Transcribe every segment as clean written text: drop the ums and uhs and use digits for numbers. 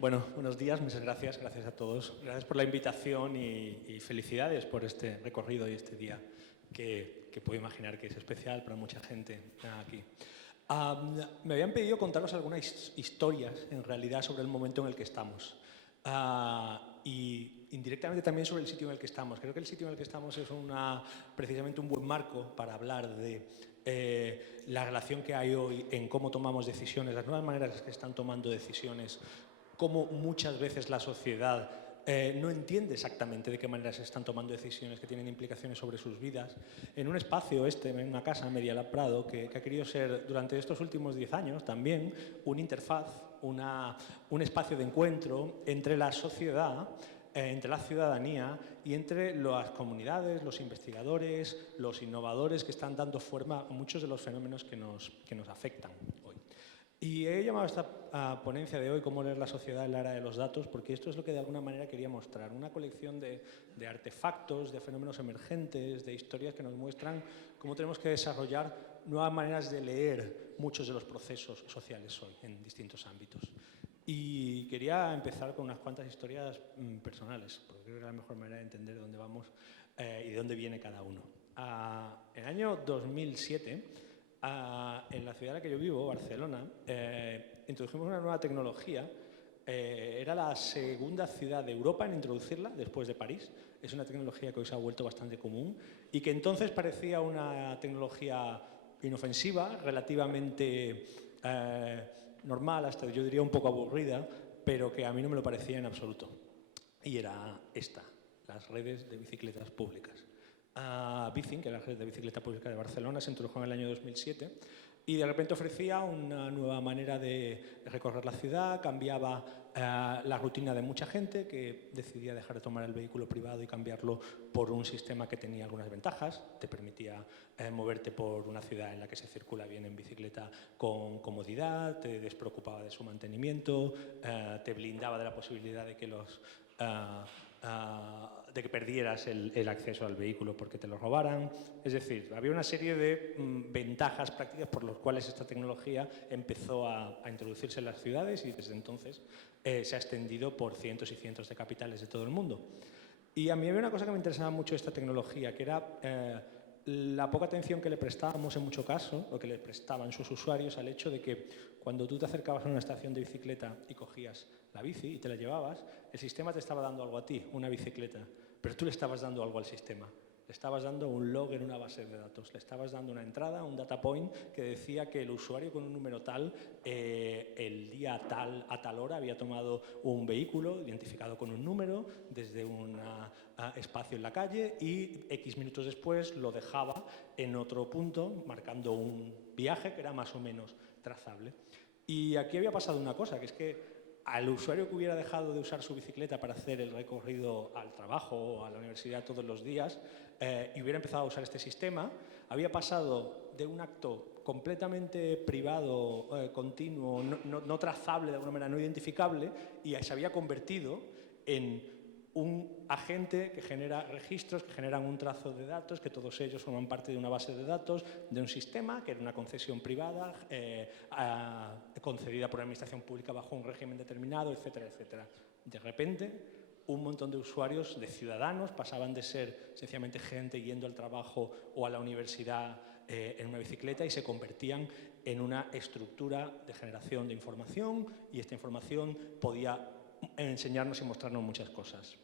Bueno, buenos días, muchas gracias, gracias a todos. Gracias por la invitación y felicidades por este recorrido y este día que puedo imaginar que es especial para mucha gente aquí. Me habían pedido contaros algunas historias, en realidad, sobre el momento en el que estamos. Y indirectamente también sobre el sitio en el que estamos. Creo que el sitio en el que estamos es precisamente un buen marco para hablar de la relación que hay hoy en cómo tomamos decisiones, las nuevas maneras que están tomando decisiones, cómo muchas veces la sociedad no entiende exactamente de qué manera se están tomando decisiones que tienen implicaciones sobre sus vidas, en un espacio en una casa, Media Prado, que ha querido ser durante estos últimos 10 años también una interfaz, un espacio de encuentro entre la sociedad, entre la ciudadanía y entre las comunidades, los investigadores, los innovadores que están dando forma a muchos de los fenómenos que nos afectan hoy. Y he llamado a esta ponencia de hoy cómo leer la sociedad en la era de los datos, porque esto es lo que de alguna manera quería mostrar, una colección de artefactos, de fenómenos emergentes, de historias que nos muestran cómo tenemos que desarrollar nuevas maneras de leer muchos de los procesos sociales hoy en distintos ámbitos. Y quería empezar con unas cuantas historias personales, porque creo que es la mejor manera de entender de dónde vamos y de dónde viene cada uno. En el año 2007, en la ciudad en la que yo vivo, Barcelona, introdujimos una nueva tecnología. Era la segunda ciudad de Europa en introducirla, después de París. Es una tecnología que hoy se ha vuelto bastante común y que entonces parecía una tecnología inofensiva, relativamente normal, hasta yo diría un poco aburrida, pero que a mí no me lo parecía en absoluto. Y era esta, las redes de bicicletas públicas. Bicing, que era la red de bicicleta pública de Barcelona, se introdujo en el año 2007 y de repente ofrecía una nueva manera de recorrer la ciudad, cambiaba la rutina de mucha gente que decidía dejar de tomar el vehículo privado y cambiarlo por un sistema que tenía algunas ventajas. Te permitía moverte por una ciudad en la que se circula bien en bicicleta con comodidad, te despreocupaba de su mantenimiento, te blindaba de la posibilidad de que de que perdieras el acceso al vehículo porque te lo robaran. Es decir, había una serie de ventajas prácticas por las cuales esta tecnología empezó a introducirse en las ciudades y desde entonces se ha extendido por cientos y cientos de capitales de todo el mundo. Y a mí había una cosa que me interesaba mucho de esta tecnología, que era la poca atención que le prestábamos en mucho caso, o que le prestaban sus usuarios, al hecho de que cuando tú te acercabas a una estación de bicicleta y cogías la bici y te la llevabas, el sistema te estaba dando algo a ti, una bicicleta, pero tú le estabas dando algo al sistema. Le estabas dando un log en una base de datos, le estabas dando una entrada, un data point que decía que el usuario con un número tal, el día tal a tal hora había tomado un vehículo identificado con un número desde un espacio en la calle y X minutos después lo dejaba en otro punto marcando un viaje que era más o menos trazable. Y aquí había pasado una cosa, que es que al usuario que hubiera dejado de usar su bicicleta para hacer el recorrido al trabajo o a la universidad todos los días y hubiera empezado a usar este sistema, había pasado de un acto completamente privado, continuo, no trazable de alguna manera, no identificable, y se había convertido en un agente que genera registros, que generan un trazo de datos, que todos ellos forman parte de una base de datos, de un sistema, que era una concesión privada, concedida por la administración pública bajo un régimen determinado, etcétera, etcétera. De repente, un montón de usuarios, de ciudadanos, pasaban de ser sencillamente gente yendo al trabajo o a la universidad en una bicicleta y se convertían en una estructura de generación de información, y esta información podía enseñarnos y mostrarnos muchas cosas.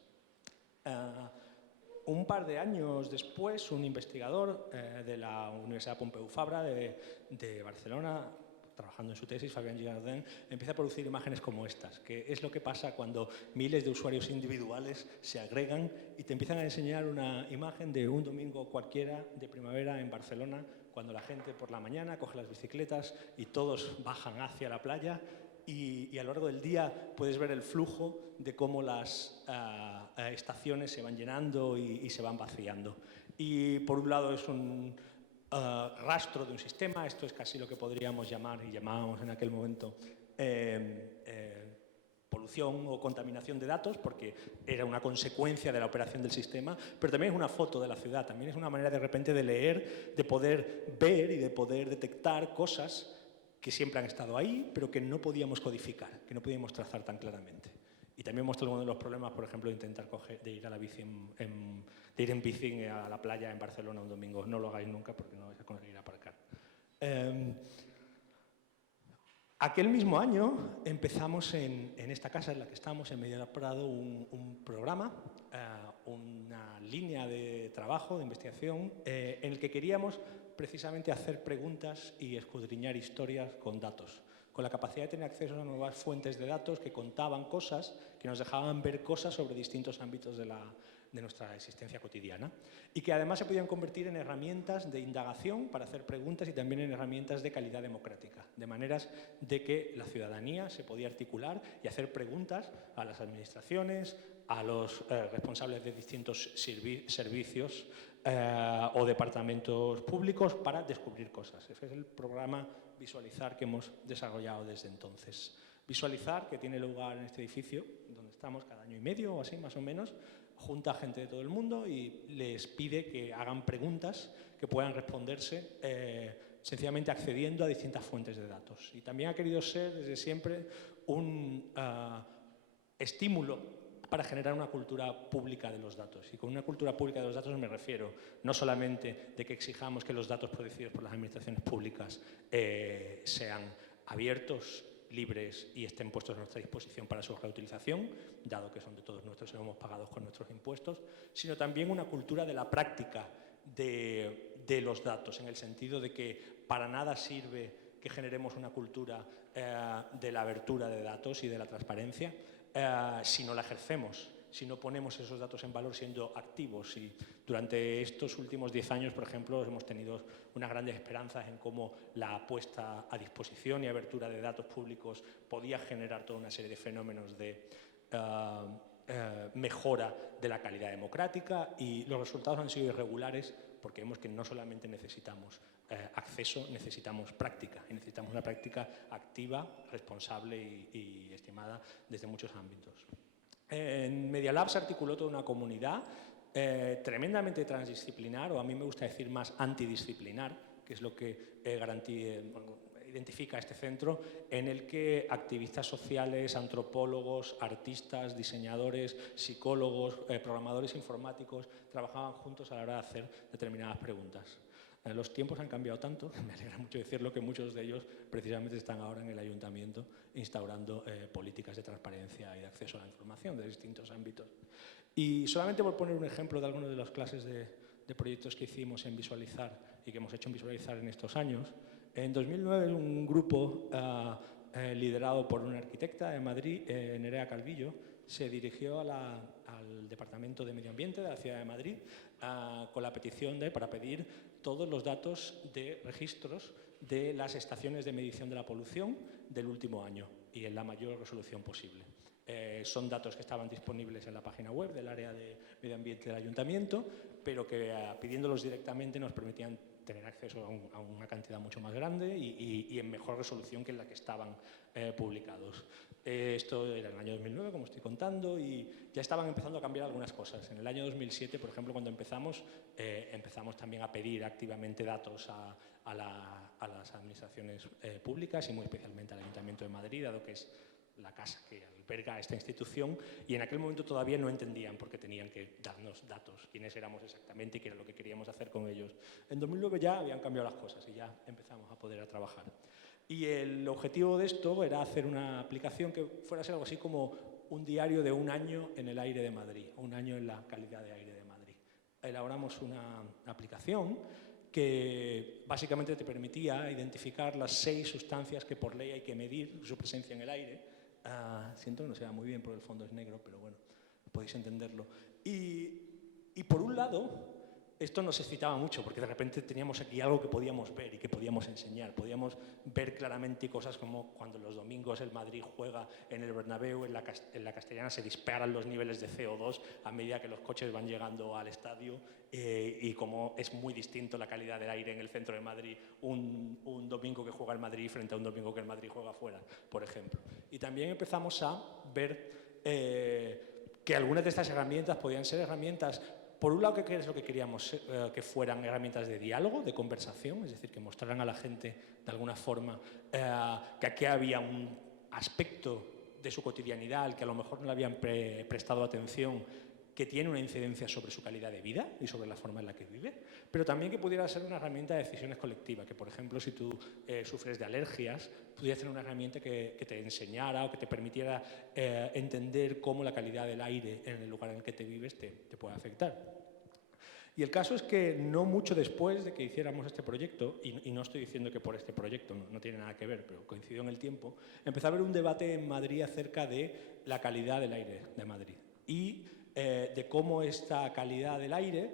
Un par de años después, un investigador de la Universidad Pompeu Fabra de Barcelona, trabajando en su tesis, Fabien Girardin, empieza a producir imágenes como estas, que es lo que pasa cuando miles de usuarios individuales se agregan y te empiezan a enseñar una imagen de un domingo cualquiera de primavera en Barcelona, cuando la gente por la mañana coge las bicicletas y todos bajan hacia la playa. Y a lo largo del día puedes ver el flujo de cómo las estaciones se van llenando y se van vaciando. Y por un lado es un rastro de un sistema, esto es casi lo que podríamos llamar, y llamábamos en aquel momento, polución o contaminación de datos, porque era una consecuencia de la operación del sistema, pero también es una foto de la ciudad, también es una manera de repente de leer, de poder ver y de poder detectar cosas que siempre han estado ahí, pero que no podíamos codificar, que no podíamos trazar tan claramente. Y también muestra uno de los problemas, por ejemplo, de intentar de ir a la bici de ir en bici a la playa en Barcelona un domingo. No lo hagáis nunca porque no vais a conseguir aparcar. Aquel mismo año empezamos en esta casa en la que estamos, en Medio del Prado, un programa, una línea de trabajo, de investigación, en el que queríamos precisamente hacer preguntas y escudriñar historias con datos, con la capacidad de tener acceso a nuevas fuentes de datos que contaban cosas, que nos dejaban ver cosas sobre distintos ámbitos de nuestra existencia cotidiana y que además se podían convertir en herramientas de indagación para hacer preguntas y también en herramientas de calidad democrática, de maneras de que la ciudadanía se podía articular y hacer preguntas a las administraciones, a los responsables de distintos servicios o departamentos públicos para descubrir cosas. Ese es el programa Visualizar que hemos desarrollado desde entonces. Visualizar, que tiene lugar en este edificio, donde estamos cada año y medio o así, más o menos, junta a gente de todo el mundo y les pide que hagan preguntas que puedan responderse sencillamente accediendo a distintas fuentes de datos. Y también ha querido ser desde siempre un estímulo para generar una cultura pública de los datos. Y con una cultura pública de los datos me refiero no solamente de que exijamos que los datos producidos por las administraciones públicas sean abiertos, libres y estén puestos a nuestra disposición para su reutilización, dado que son de todos nuestros y somos pagados con nuestros impuestos, sino también una cultura de la práctica de los datos, en el sentido de que para nada sirve que generemos una cultura de la abertura de datos y de la transparencia si no la ejercemos, si no ponemos esos datos en valor siendo activos. Y durante estos últimos 10 años, por ejemplo, hemos tenido unas grandes esperanzas en cómo la puesta a disposición y abertura de datos públicos podía generar toda una serie de fenómenos de mejora de la calidad democrática, y los resultados han sido irregulares porque vemos que no solamente necesitamos acceso, necesitamos práctica, y necesitamos una práctica activa, responsable y estimada desde muchos ámbitos. En Media Lab se articuló toda una comunidad tremendamente transdisciplinar, o a mí me gusta decir más antidisciplinar, que es lo que identifica este centro, en el que activistas sociales, antropólogos, artistas, diseñadores, psicólogos, programadores informáticos trabajaban juntos a la hora de hacer determinadas preguntas. Los tiempos han cambiado tanto, me alegra mucho decirlo, que muchos de ellos precisamente están ahora en el ayuntamiento instaurando políticas de transparencia y de acceso a la información de distintos ámbitos. Y solamente por poner un ejemplo de algunas de las clases de proyectos que hicimos en Visualizar y que hemos hecho en Visualizar en estos años, en 2009 un grupo liderado por una arquitecta de Madrid, Nerea Calvillo, se dirigió al Departamento de Medio Ambiente de la Ciudad de Madrid con la petición para pedir todos los datos de registros de las estaciones de medición de la polución del último año y en la mayor resolución posible. Son datos que estaban disponibles en la página web del área de medio ambiente del ayuntamiento, pero que pidiéndolos directamente nos permitían tener acceso a una cantidad mucho más grande y en mejor resolución que en la que estaban publicados. Esto era en el año 2009, como estoy contando, y ya estaban empezando a cambiar algunas cosas. En el año 2007, por ejemplo, cuando empezamos también a pedir activamente datos a las administraciones públicas y muy especialmente al Ayuntamiento de Madrid, dado que es la casa que alberga esta institución, y en aquel momento todavía no entendían por qué tenían que darnos datos, quiénes éramos exactamente y qué era lo que queríamos hacer con ellos. En 2009 ya habían cambiado las cosas y ya empezamos a poder trabajar. Y el objetivo de esto era hacer una aplicación que fuera a ser algo así como un diario de un año en el aire de Madrid, un año en la calidad de aire de Madrid. Elaboramos una aplicación que básicamente te permitía identificar las 6 sustancias que por ley hay que medir su presencia en el aire. Siento que no se vea muy bien porque el fondo es negro, pero bueno, podéis entenderlo. Y por un lado, esto nos excitaba mucho porque de repente teníamos aquí algo que podíamos ver y que podíamos enseñar. Podíamos ver claramente cosas como cuando los domingos el Madrid juega en el Bernabéu, en la Castellana se disparan los niveles de CO2 a medida que los coches van llegando al estadio, y como es muy distinto la calidad del aire en el centro de Madrid un domingo que juega el Madrid frente a un domingo que el Madrid juega fuera, por ejemplo. Y también empezamos a ver que algunas de estas herramientas podían ser herramientas por un lado, ¿qué es lo que queríamos? Que fueran herramientas de diálogo, de conversación, es decir, que mostraran a la gente de alguna forma que aquí había un aspecto de su cotidianidad al que a lo mejor no le habían prestado atención, que tiene una incidencia sobre su calidad de vida y sobre la forma en la que vive, pero también que pudiera ser una herramienta de decisiones colectivas, que por ejemplo si tú sufres de alergias, pudiera ser una herramienta que te enseñara o que te permitiera entender cómo la calidad del aire en el lugar en el que te vives te puede afectar. Y el caso es que no mucho después de que hiciéramos este proyecto, y no estoy diciendo que por este proyecto, no tiene nada que ver, pero coincidió en el tiempo, empezó a haber un debate en Madrid acerca de la calidad del aire de Madrid y de cómo esta calidad del aire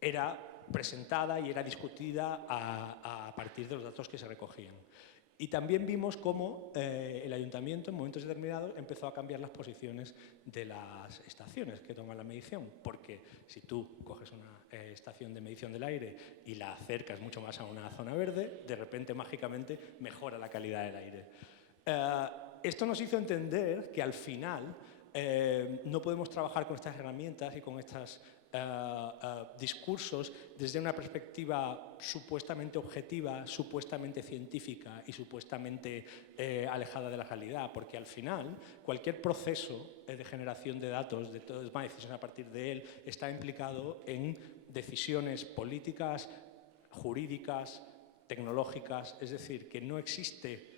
era presentada y era discutida a partir de los datos que se recogían. Y también vimos cómo el ayuntamiento en momentos determinados empezó a cambiar las posiciones de las estaciones que toman la medición, porque si tú coges una estación de medición del aire y la acercas mucho más a una zona verde, de repente mágicamente mejora la calidad del aire. Esto nos hizo entender que al final no podemos trabajar con estas herramientas y con estos discursos desde una perspectiva supuestamente objetiva, supuestamente científica y supuestamente alejada de la realidad, porque al final cualquier proceso de generación de datos, de toma de decisiones a partir de él, está implicado en decisiones políticas, jurídicas, tecnológicas, es decir, que no existe,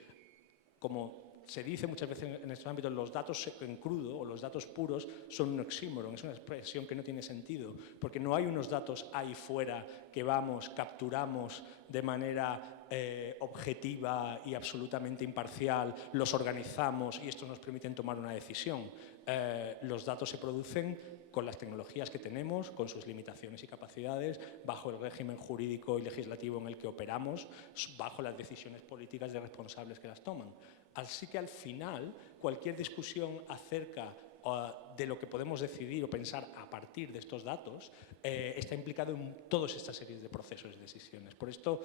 como se dice muchas veces en estos ámbitos, los datos en crudo o los datos puros son un oxímoron, es una expresión que no tiene sentido, porque no hay unos datos ahí fuera que vamos, capturamos de manera objetiva y absolutamente imparcial, los organizamos y estos nos permiten tomar una decisión. Los datos se producen con las tecnologías que tenemos, con sus limitaciones y capacidades, bajo el régimen jurídico y legislativo en el que operamos, bajo las decisiones políticas de responsables que las toman. Así que al final, cualquier discusión acerca de lo que podemos decidir o pensar a partir de estos datos está implicado en todas estas series de procesos y decisiones. Por esto,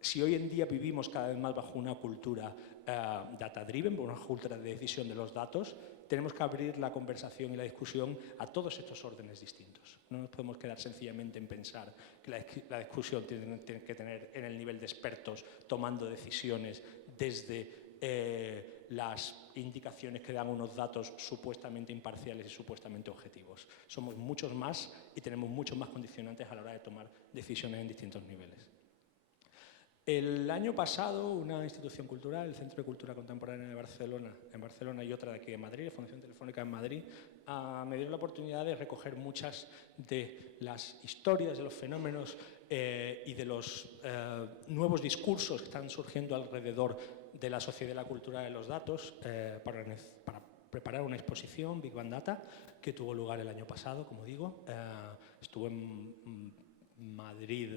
si hoy en día vivimos cada vez más bajo una cultura data-driven, una cultura de decisión de los datos, tenemos que abrir la conversación y la discusión a todos estos órdenes distintos. No nos podemos quedar sencillamente en pensar que la discusión tiene que tener en el nivel de expertos tomando decisiones desde las indicaciones que dan unos datos supuestamente imparciales y supuestamente objetivos. Somos muchos más y tenemos muchos más condicionantes a la hora de tomar decisiones en distintos niveles. El año pasado, una institución cultural, el Centro de Cultura Contemporánea de Barcelona, en Barcelona y otra de aquí en Madrid, la Fundación Telefónica en Madrid, me dio la oportunidad de recoger muchas de las historias, de los fenómenos y de los nuevos discursos que están surgiendo alrededor de la sociedad y la cultura de los datos para preparar una exposición, Big Bang Data, que tuvo lugar el año pasado, como digo. Estuvo en Madrid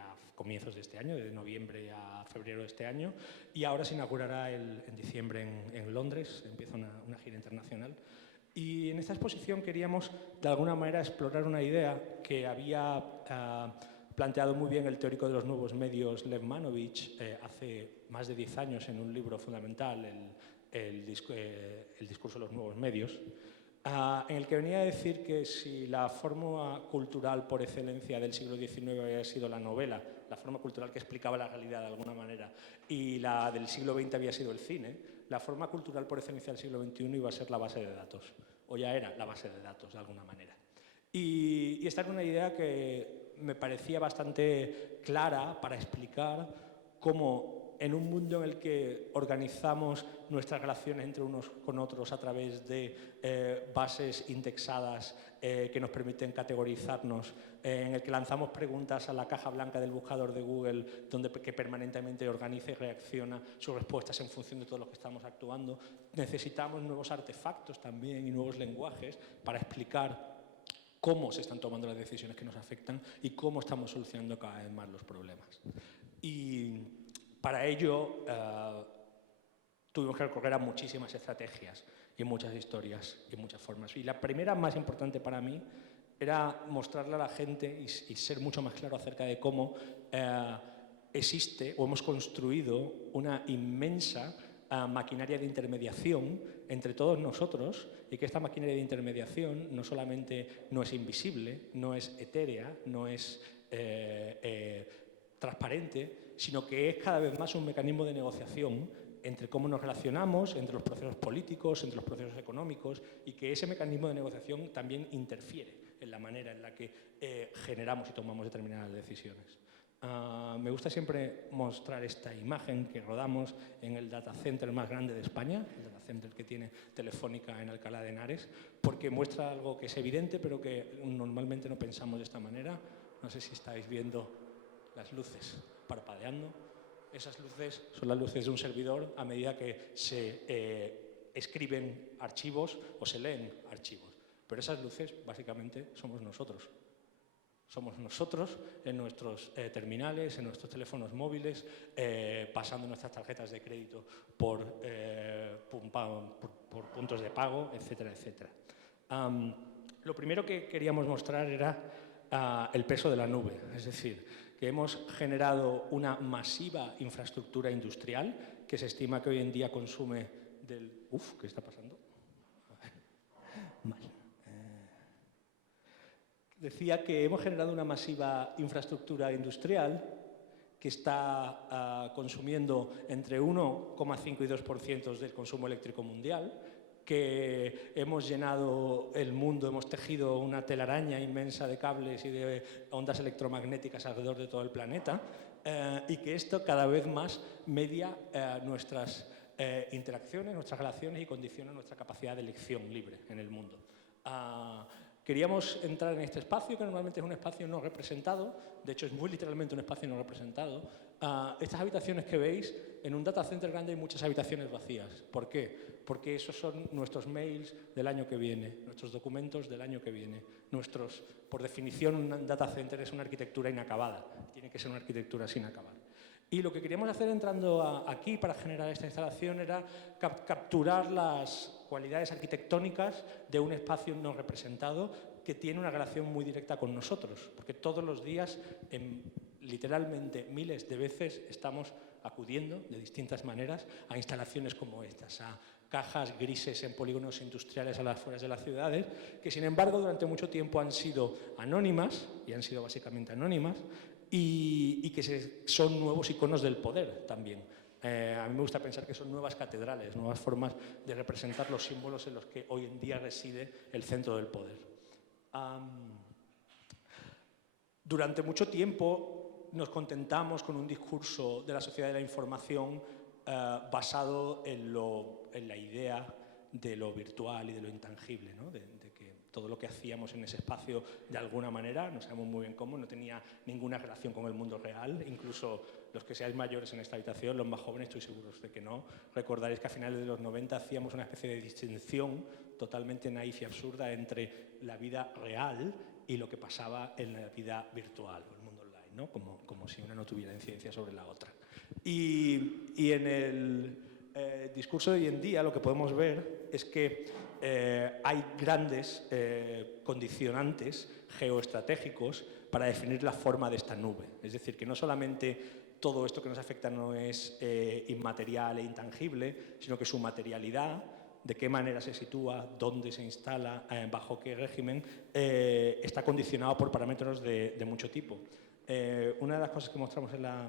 a comienzos de este año, de noviembre a febrero de este año, y ahora se inaugurará en diciembre en Londres, empieza una gira internacional. Y en esta exposición queríamos, de alguna manera, explorar una idea que había planteado muy bien el teórico de los nuevos medios, Lev Manovich, hace más de 10 años en un libro fundamental, el discurso de los nuevos medios, en el que venía a decir que si la forma cultural por excelencia del siglo XIX había sido la novela, la forma cultural que explicaba la realidad de alguna manera, y la del siglo XX había sido el cine, la forma cultural por excelencia del siglo XXI iba a ser la base de datos, o ya era la base de datos de alguna manera. Y esta era una idea que me parecía bastante clara para explicar cómo en un mundo en el que organizamos nuestras relaciones entre unos con otros a través de bases indexadas que nos permiten categorizarnos, en el que lanzamos preguntas a la caja blanca del buscador de Google, que permanentemente organiza y reacciona sus respuestas en función de todo lo que estamos actuando, necesitamos nuevos artefactos también y nuevos lenguajes para explicar cómo se están tomando las decisiones que nos afectan y cómo estamos solucionando cada vez más los problemas. Y para ello tuvimos que recurrir a muchísimas estrategias y muchas historias y muchas formas. Y la primera, más importante para mí, era mostrarle a la gente y ser mucho más claro acerca de cómo existe o hemos construido una inmensa maquinaria de intermediación entre todos nosotros, y que esta maquinaria de intermediación no solamente no es invisible, no es etérea, no es transparente, sino que es cada vez más un mecanismo de negociación entre cómo nos relacionamos, entre los procesos políticos, entre los procesos económicos, y que ese mecanismo de negociación también interfiere en la manera en la que generamos y tomamos determinadas decisiones. Me gusta siempre mostrar esta imagen que rodamos en el data center más grande de España, el data center que tiene Telefónica en Alcalá de Henares, porque muestra algo que es evidente, pero que normalmente no pensamos de esta manera. No sé si estáis viendo las luces parpadeando. Esas luces son las luces de un servidor a medida que se escriben archivos o se leen archivos. Pero esas luces, básicamente, somos nosotros. Somos nosotros en nuestros terminales, en nuestros teléfonos móviles, pasando nuestras tarjetas de crédito por puntos de pago, etcétera, etcétera. Lo primero que queríamos mostrar era el peso de la nube, es decir, que hemos generado una masiva infraestructura industrial que se estima que hoy en día consume del... ¿Qué está pasando? Vale. Decía que hemos generado una masiva infraestructura industrial que está consumiendo entre 1,5 y 2% del consumo eléctrico mundial, que hemos llenado el mundo, hemos tejido una telaraña inmensa de cables y de ondas electromagnéticas alrededor de todo el planeta, y que esto cada vez más media nuestras interacciones, nuestras relaciones y condiciona nuestra capacidad de elección libre en el mundo. Queríamos entrar en este espacio, que normalmente es un espacio no representado, de hecho es muy literalmente un espacio no representado. Estas habitaciones que veis, en un data center grande hay muchas habitaciones vacías. ¿Por qué? Porque esos son nuestros mails del año que viene, nuestros documentos del año que viene. Por definición, un data center es una arquitectura inacabada, tiene que ser una arquitectura sin acabar. Y lo que queríamos hacer entrando aquí para generar esta instalación era capturar las cualidades arquitectónicas de un espacio no representado que tiene una relación muy directa con nosotros, porque todos los días, literalmente miles de veces, estamos acudiendo de distintas maneras a instalaciones como estas, a cajas grises en polígonos industriales a las afueras de las ciudades, que sin embargo durante mucho tiempo han sido anónimas, y han sido básicamente anónimas, y que son nuevos iconos del poder también. A mí me gusta pensar que son nuevas catedrales, nuevas formas de representar los símbolos en los que hoy en día reside el centro del poder. Durante mucho tiempo nos contentamos con un discurso de la sociedad de la información basado en la idea de lo virtual y de lo intangible, ¿no? de que todo lo que hacíamos en ese espacio, de alguna manera, no sabemos muy bien cómo, no tenía ninguna relación con el mundo real. Incluso los que seáis mayores en esta habitación, los más jóvenes, estoy seguro de que no, recordaréis que a finales de los 90 hacíamos una especie de distinción totalmente naif y absurda entre la vida real y lo que pasaba en la vida virtual, o el mundo online, ¿no? Como si una no tuviera incidencia sobre la otra. Y en el discurso de hoy en día lo que podemos ver es que hay grandes condicionantes geoestratégicos para definir la forma de esta nube. Es decir, que no solamente todo esto que nos afecta no es inmaterial e intangible, sino que su materialidad, de qué manera se sitúa, dónde se instala, bajo qué régimen, está condicionado por parámetros de mucho tipo. Una de las cosas que mostramos en la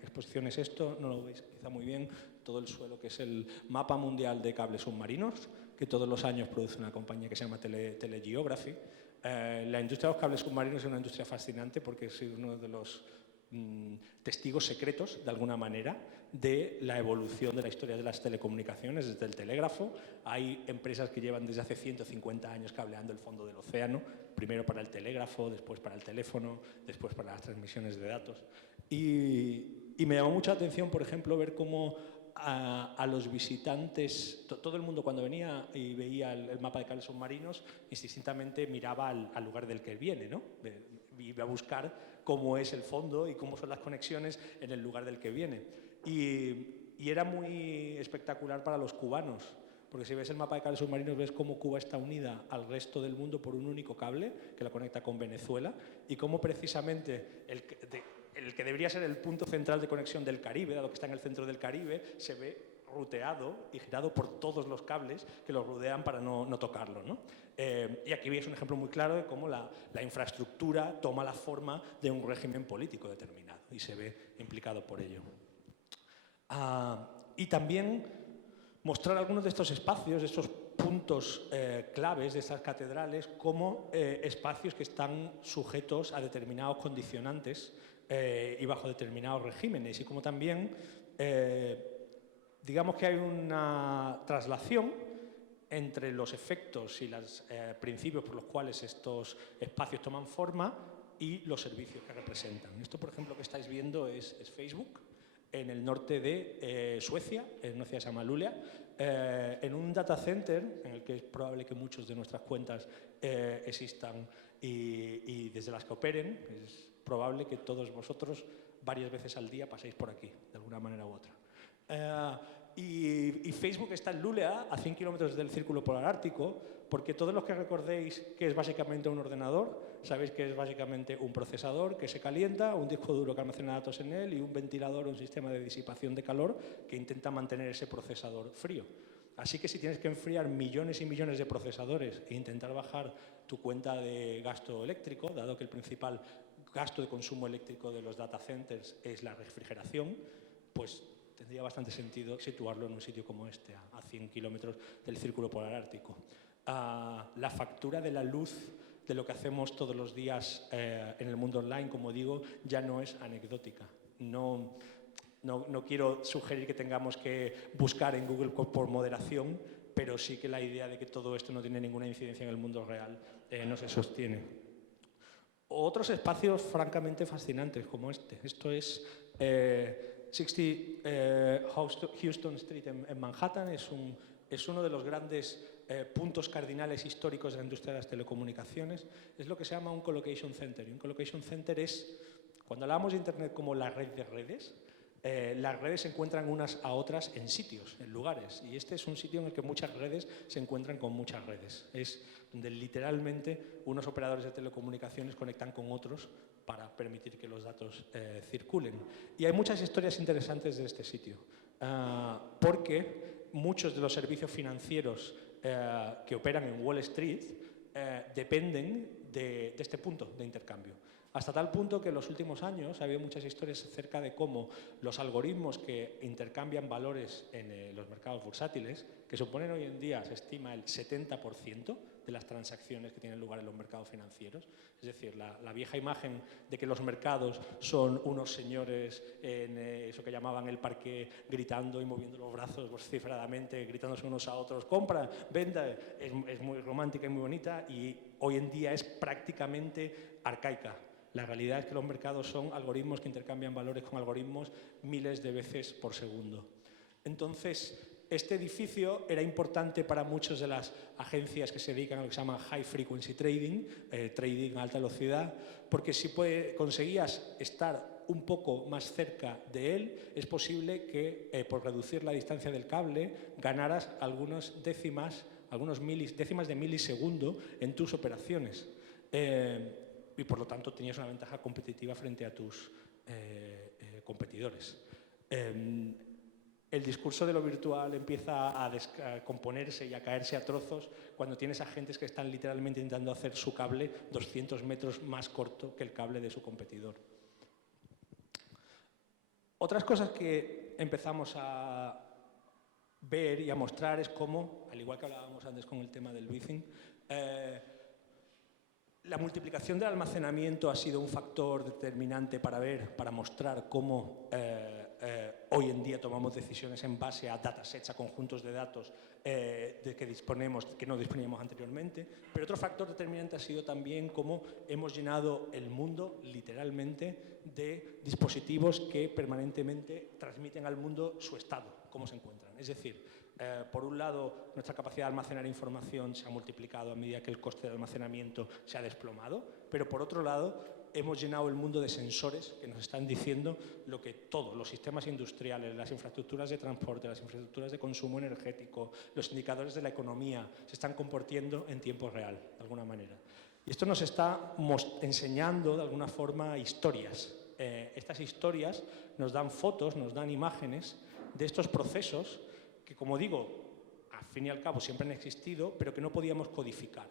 exposición es esto, no lo veis quizá muy bien, todo el suelo, que es el mapa mundial de cables submarinos, que todos los años produce una compañía que se llama Telegeography. La industria de los cables submarinos es una industria fascinante porque es uno de los testigos secretos, de alguna manera, de la evolución de la historia de las telecomunicaciones, desde el telégrafo. Hay empresas que llevan desde hace 150 años cableando el fondo del océano, primero para el telégrafo, después para el teléfono, después para las transmisiones de datos. Y me llamó mucha atención, por ejemplo, ver cómo a los visitantes, todo el mundo cuando venía y veía el mapa de cables submarinos, indistintamente miraba al lugar del que viene, ¿no? Iba a buscar cómo es el fondo y cómo son las conexiones en el lugar del que viene. Y era muy espectacular para los cubanos, porque si ves el mapa de cables submarinos ves cómo Cuba está unida al resto del mundo por un único cable que la conecta con Venezuela, y cómo precisamente el que debería ser el punto central de conexión del Caribe, dado que está en el centro del Caribe, se ve ruteado y girado por todos los cables que lo rodean para no tocarlo, ¿no? Y aquí veis un ejemplo muy claro de cómo la infraestructura toma la forma de un régimen político determinado y se ve implicado por ello. Y también mostrar algunos de estos espacios, de estos puntos claves de estas catedrales como espacios que están sujetos a determinados condicionantes y bajo determinados regímenes, y como también digamos que hay una traslación entre los efectos y los principios por los cuales estos espacios toman forma y los servicios que representan. Esto, por ejemplo, que estáis viendo es Facebook, en el norte de Suecia, en una ciudad que se llama Luleå, en un data center en el que es probable que muchos de nuestras cuentas existan y desde las que operen, es probable que todos vosotros varias veces al día paséis por aquí, de alguna manera u otra. Y Facebook está en Luleå, a 100 kilómetros del Círculo Polar Ártico, porque todos los que recordéis que es básicamente un ordenador, sabéis que es básicamente un procesador que se calienta, un disco duro que almacena datos en él y un ventilador, un sistema de disipación de calor que intenta mantener ese procesador frío. Así que si tienes que enfriar millones y millones de procesadores e intentar bajar tu cuenta de gasto eléctrico, dado que el principal gasto de consumo eléctrico de los data centers es la refrigeración, pues tendría bastante sentido situarlo en un sitio como este, a 100 kilómetros del Círculo Polar Ártico. La factura de la luz de lo que hacemos todos los días en el mundo online, como digo, ya no es anecdótica. No quiero sugerir que tengamos que buscar en Google por moderación, pero sí que la idea de que todo esto no tiene ninguna incidencia en el mundo real no se sostiene. Otros espacios francamente fascinantes como este. Esto es 60 Houston Street en Manhattan. Es uno de los grandes puntos cardinales históricos de la industria de las telecomunicaciones. Es lo que se llama un colocation center. Y un colocation center es, cuando hablamos de Internet como la red de redes, las redes se encuentran unas a otras en sitios, en lugares. Y este es un sitio en el que muchas redes se encuentran con muchas redes. Es donde literalmente unos operadores de telecomunicaciones conectan con otros para permitir que los datos circulen. Y hay muchas historias interesantes de este sitio, porque muchos de los servicios financieros que operan en Wall Street dependen de este punto de intercambio. Hasta tal punto que en los últimos años ha habido muchas historias acerca de cómo los algoritmos que intercambian valores en los mercados bursátiles, que suponen hoy en día, se estima, el 70% de las transacciones que tienen lugar en los mercados financieros. Es decir, la vieja imagen de que los mercados son unos señores en eso que llamaban el parqué, gritando y moviendo los brazos vociferadamente, gritándose unos a otros, compra, venda, es muy romántica y muy bonita, y hoy en día es prácticamente arcaica. La realidad es que los mercados son algoritmos que intercambian valores con algoritmos miles de veces por segundo. Entonces, este edificio era importante para muchas de las agencias que se dedican a lo que se llama high frequency trading, trading a alta velocidad, porque si conseguías estar un poco más cerca de él, es posible que por reducir la distancia del cable ganaras algunas décimas de milisegundo en tus operaciones. Y por lo tanto tenías una ventaja competitiva frente a tus competidores. El discurso de lo virtual empieza a descomponerse y a caerse a trozos cuando tienes agentes que están literalmente intentando hacer su cable 200 metros más corto que el cable de su competidor. Otras cosas que empezamos a ver y a mostrar es cómo, al igual que hablábamos antes con el tema del Wizzing, la multiplicación del almacenamiento ha sido un factor determinante para mostrar cómo hoy en día tomamos decisiones en base a datasets, a conjuntos de datos de que disponemos, que no disponíamos anteriormente. Pero otro factor determinante ha sido también cómo hemos llenado el mundo, literalmente, de dispositivos que permanentemente transmiten al mundo su estado, cómo se encuentran. Es decir, por un lado, nuestra capacidad de almacenar información se ha multiplicado a medida que el coste de almacenamiento se ha desplomado, pero por otro lado, hemos llenado el mundo de sensores que nos están diciendo lo que todos los sistemas industriales, las infraestructuras de transporte, las infraestructuras de consumo energético, los indicadores de la economía se están comportando en tiempo real, de alguna manera. Y esto nos está enseñando, de alguna forma, historias. Estas historias nos dan fotos, nos dan imágenes de estos procesos que, como digo, al fin y al cabo siempre han existido, pero que no podíamos codificar.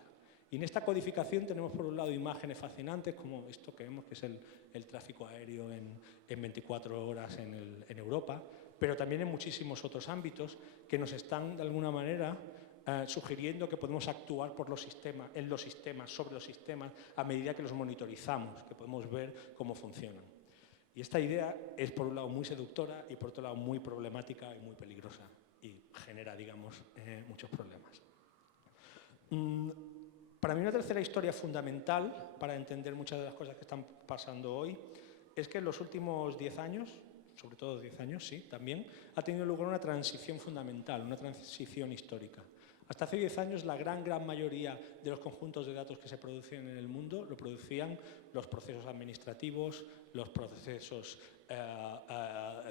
Y en esta codificación tenemos, por un lado, imágenes fascinantes, como esto que vemos, que es el tráfico aéreo en 24 horas en Europa, pero también en muchísimos otros ámbitos que nos están, de alguna manera, sugiriendo que podemos actuar por los sistemas, en los sistemas, sobre los sistemas, a medida que los monitorizamos, que podemos ver cómo funcionan. Y esta idea es, por un lado, muy seductora y, por otro lado, muy problemática y muy peligrosa y genera, digamos, muchos problemas. Para mí, una tercera historia fundamental para entender muchas de las cosas que están pasando hoy es que en los últimos 10 años, sobre todo 10 años, sí, también, ha tenido lugar una transición fundamental, una transición histórica. Hasta hace 10 años, la gran mayoría de los conjuntos de datos que se producían en el mundo lo producían los procesos administrativos, los procesos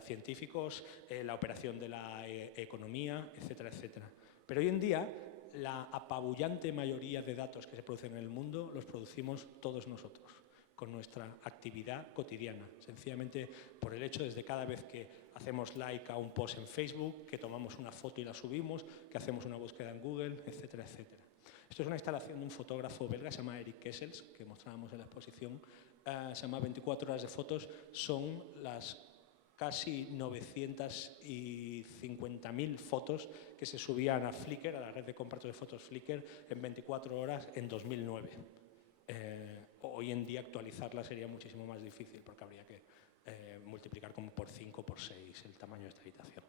científicos, la operación de la economía, etcétera, etcétera. Pero hoy en día, la apabullante mayoría de datos que se producen en el mundo los producimos todos nosotros, con nuestra actividad cotidiana, sencillamente por el hecho desde cada vez que hacemos like a un post en Facebook, que tomamos una foto y la subimos, que hacemos una búsqueda en Google, etcétera, etcétera. Esto es una instalación de un fotógrafo belga, se llama Eric Kessels, que mostrábamos en la exposición, se llama 24 horas de fotos, son las casi 950.000 fotos que se subían a Flickr, a la red de comparto de fotos Flickr, en 24 horas en 2009. Hoy en día actualizarla sería muchísimo más difícil porque habría que multiplicar como por 5 o por 6 el tamaño de esta habitación.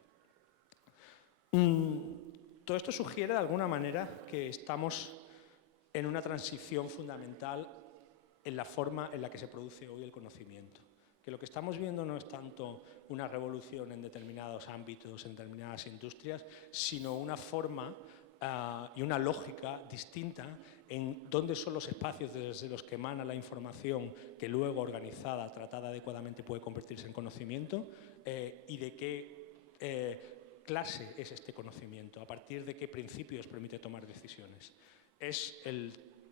Todo esto sugiere de alguna manera que estamos en una transición fundamental en la forma en la que se produce hoy el conocimiento. Que lo que estamos viendo no es tanto una revolución en determinados ámbitos, en determinadas industrias, sino una forma y una lógica distinta en dónde son los espacios desde los que emana la información que luego, organizada, tratada adecuadamente, puede convertirse en conocimiento y de qué clase es este conocimiento, a partir de qué principios permite tomar decisiones. Es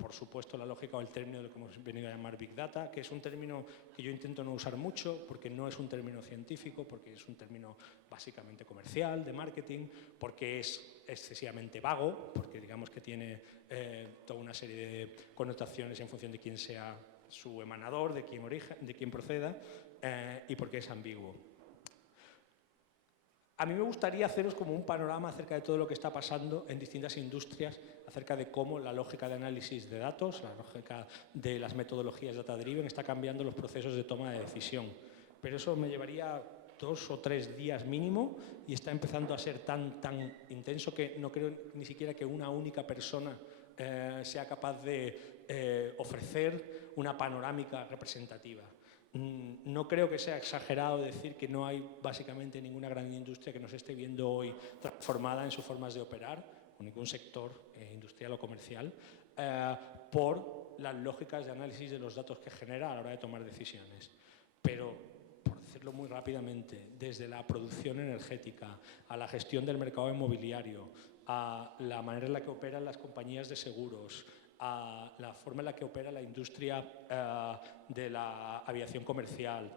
por supuesto, la lógica o el término de lo que hemos venido a llamar Big Data, que es un término que yo intento no usar mucho porque no es un término científico, porque es un término básicamente comercial, de marketing, porque es excesivamente vago, porque digamos que tiene toda una serie de connotaciones en función de quién sea su emanador, de quién proceda, y porque es ambiguo. A mí me gustaría haceros como un panorama acerca de todo lo que está pasando en distintas industrias, acerca de cómo la lógica de análisis de datos, la lógica de las metodologías data-driven está cambiando los procesos de toma de decisión. Pero eso me llevaría 2 o 3 días mínimo y está empezando a ser tan intenso que no creo ni siquiera que una única persona sea capaz de ofrecer una panorámica representativa. No creo que sea exagerado decir que no hay básicamente ninguna gran industria que nos esté viendo hoy transformada en sus formas de operar, o ningún sector industrial o comercial, por las lógicas de análisis de los datos que genera a la hora de tomar decisiones. Pero, por decirlo muy rápidamente, desde la producción energética, a la gestión del mercado inmobiliario, a la manera en la que operan las compañías de seguros, a la forma en la que opera la industria de la aviación comercial,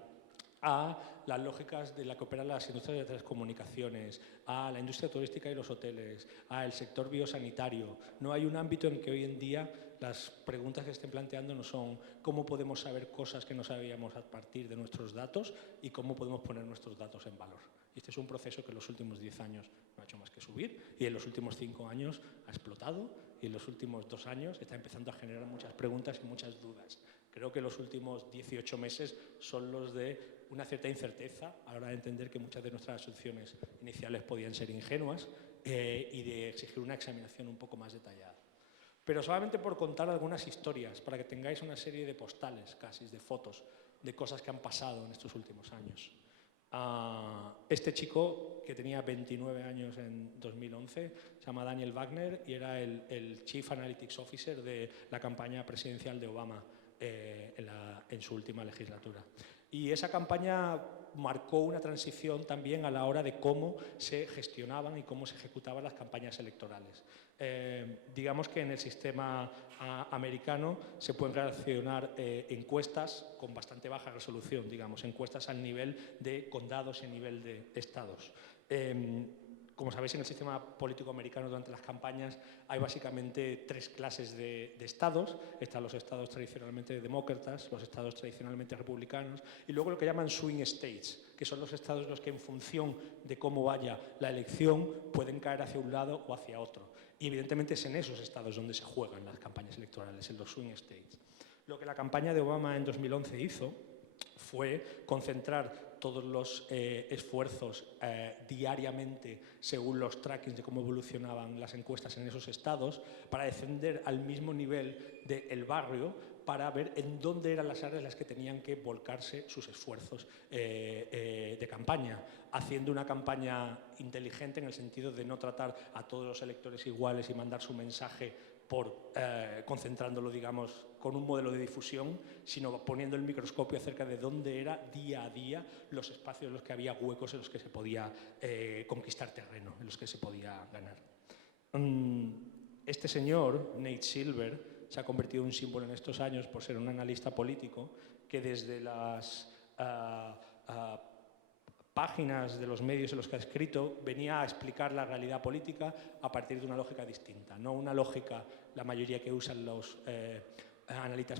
a las lógicas de la que operan las industrias de telecomunicaciones, a la industria turística y los hoteles, al sector biosanitario. No hay un ámbito en que hoy en día las preguntas que estén planteando no son cómo podemos saber cosas que no sabíamos a partir de nuestros datos y cómo podemos poner nuestros datos en valor. Y este es un proceso que en los últimos 10 años no ha hecho más que subir y en los últimos 5 años ha explotado y en los últimos 2 años está empezando a generar muchas preguntas y muchas dudas. Creo que los últimos 18 meses son los de una cierta incerteza a la hora de entender que muchas de nuestras asunciones iniciales podían ser ingenuas y de exigir una examinación un poco más detallada. Pero solamente por contar algunas historias, para que tengáis una serie de postales, casi, de fotos, de cosas que han pasado en estos últimos años. Este chico, que tenía 29 años en 2011, se llama Daniel Wagner y era el Chief Analytics Officer de la campaña presidencial de Obama en su última legislatura. Y esa campaña marcó una transición también a la hora de cómo se gestionaban y cómo se ejecutaban las campañas electorales. Digamos que en el sistema americano se pueden relacionar encuestas con bastante baja resolución, digamos, encuestas al nivel de condados y a nivel de estados, Como sabéis, en el sistema político americano durante las campañas hay básicamente tres clases de estados. Están los estados tradicionalmente demócratas, los estados tradicionalmente republicanos y luego lo que llaman swing states, que son los estados los que en función de cómo vaya la elección pueden caer hacia un lado o hacia otro. Y evidentemente es en esos estados donde se juegan las campañas electorales, en los swing states. Lo que la campaña de Obama en 2011 hizo fue concentrar todos los esfuerzos diariamente según los trackings de cómo evolucionaban las encuestas en esos estados para descender al mismo nivel del barrio para ver en dónde eran las áreas en las que tenían que volcarse sus esfuerzos de campaña, haciendo una campaña inteligente en el sentido de no tratar a todos los electores iguales y mandar su mensaje concentrándolo, digamos, con un modelo de difusión, sino poniendo el microscopio acerca de dónde era día a día los espacios en los que había huecos en los que se podía conquistar terreno, en los que se podía ganar. Este señor, Nate Silver, se ha convertido en un símbolo en estos años por ser un analista político que desde las páginas de los medios en los que ha escrito venía a explicar la realidad política a partir de una lógica distinta, no una lógica, la mayoría que usan los analistas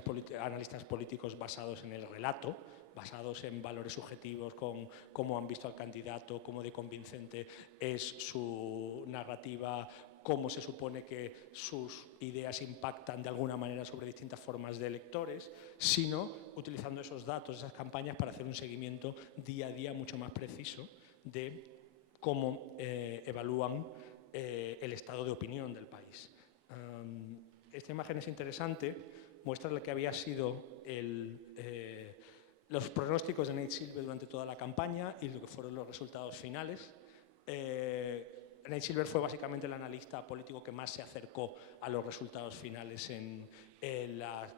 políticos basados en el relato, basados en valores subjetivos, con cómo han visto al candidato, cómo de convincente es su narrativa, cómo se supone que sus ideas impactan de alguna manera sobre distintas formas de electores, sino utilizando esos datos, esas campañas para hacer un seguimiento día a día mucho más preciso de cómo evalúan el estado de opinión del país. Esta imagen es interesante, muestra lo que había sido los pronósticos de Nate Silver durante toda la campaña y lo que fueron los resultados finales. Nate Silver fue básicamente el analista político que más se acercó a los resultados finales en las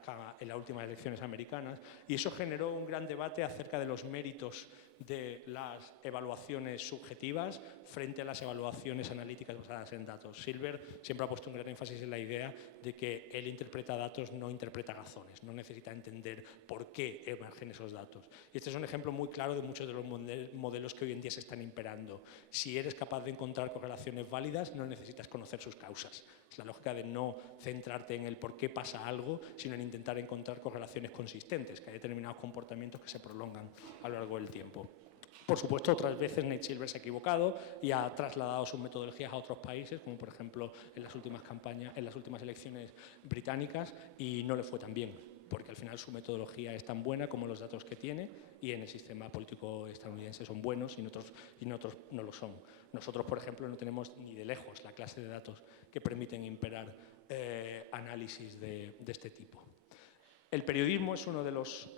últimas elecciones americanas y eso generó un gran debate acerca de los méritos de las evaluaciones subjetivas frente a las evaluaciones analíticas basadas en datos. Silver siempre ha puesto un gran énfasis en la idea de que él interpreta datos, no interpreta razones, no necesita entender por qué emergen esos datos. Y este es un ejemplo muy claro de muchos de los modelos que hoy en día se están imperando. Si eres capaz de encontrar correlaciones válidas, no necesitas conocer sus causas. Es la lógica de no centrarte en el por qué pasa algo, sino en intentar encontrar correlaciones consistentes, que hay determinados comportamientos que se prolongan a lo largo del tiempo. Por supuesto, otras veces Nate Silver se ha equivocado y ha trasladado sus metodologías a otros países, como por ejemplo en las últimas campañas, en las últimas elecciones británicas, y no le fue tan bien, porque al final su metodología es tan buena como los datos que tiene y en el sistema político estadounidense son buenos y en otros no lo son. Nosotros, por ejemplo, no tenemos ni de lejos la clase de datos que permiten imperar análisis de este tipo. El periodismo es uno de los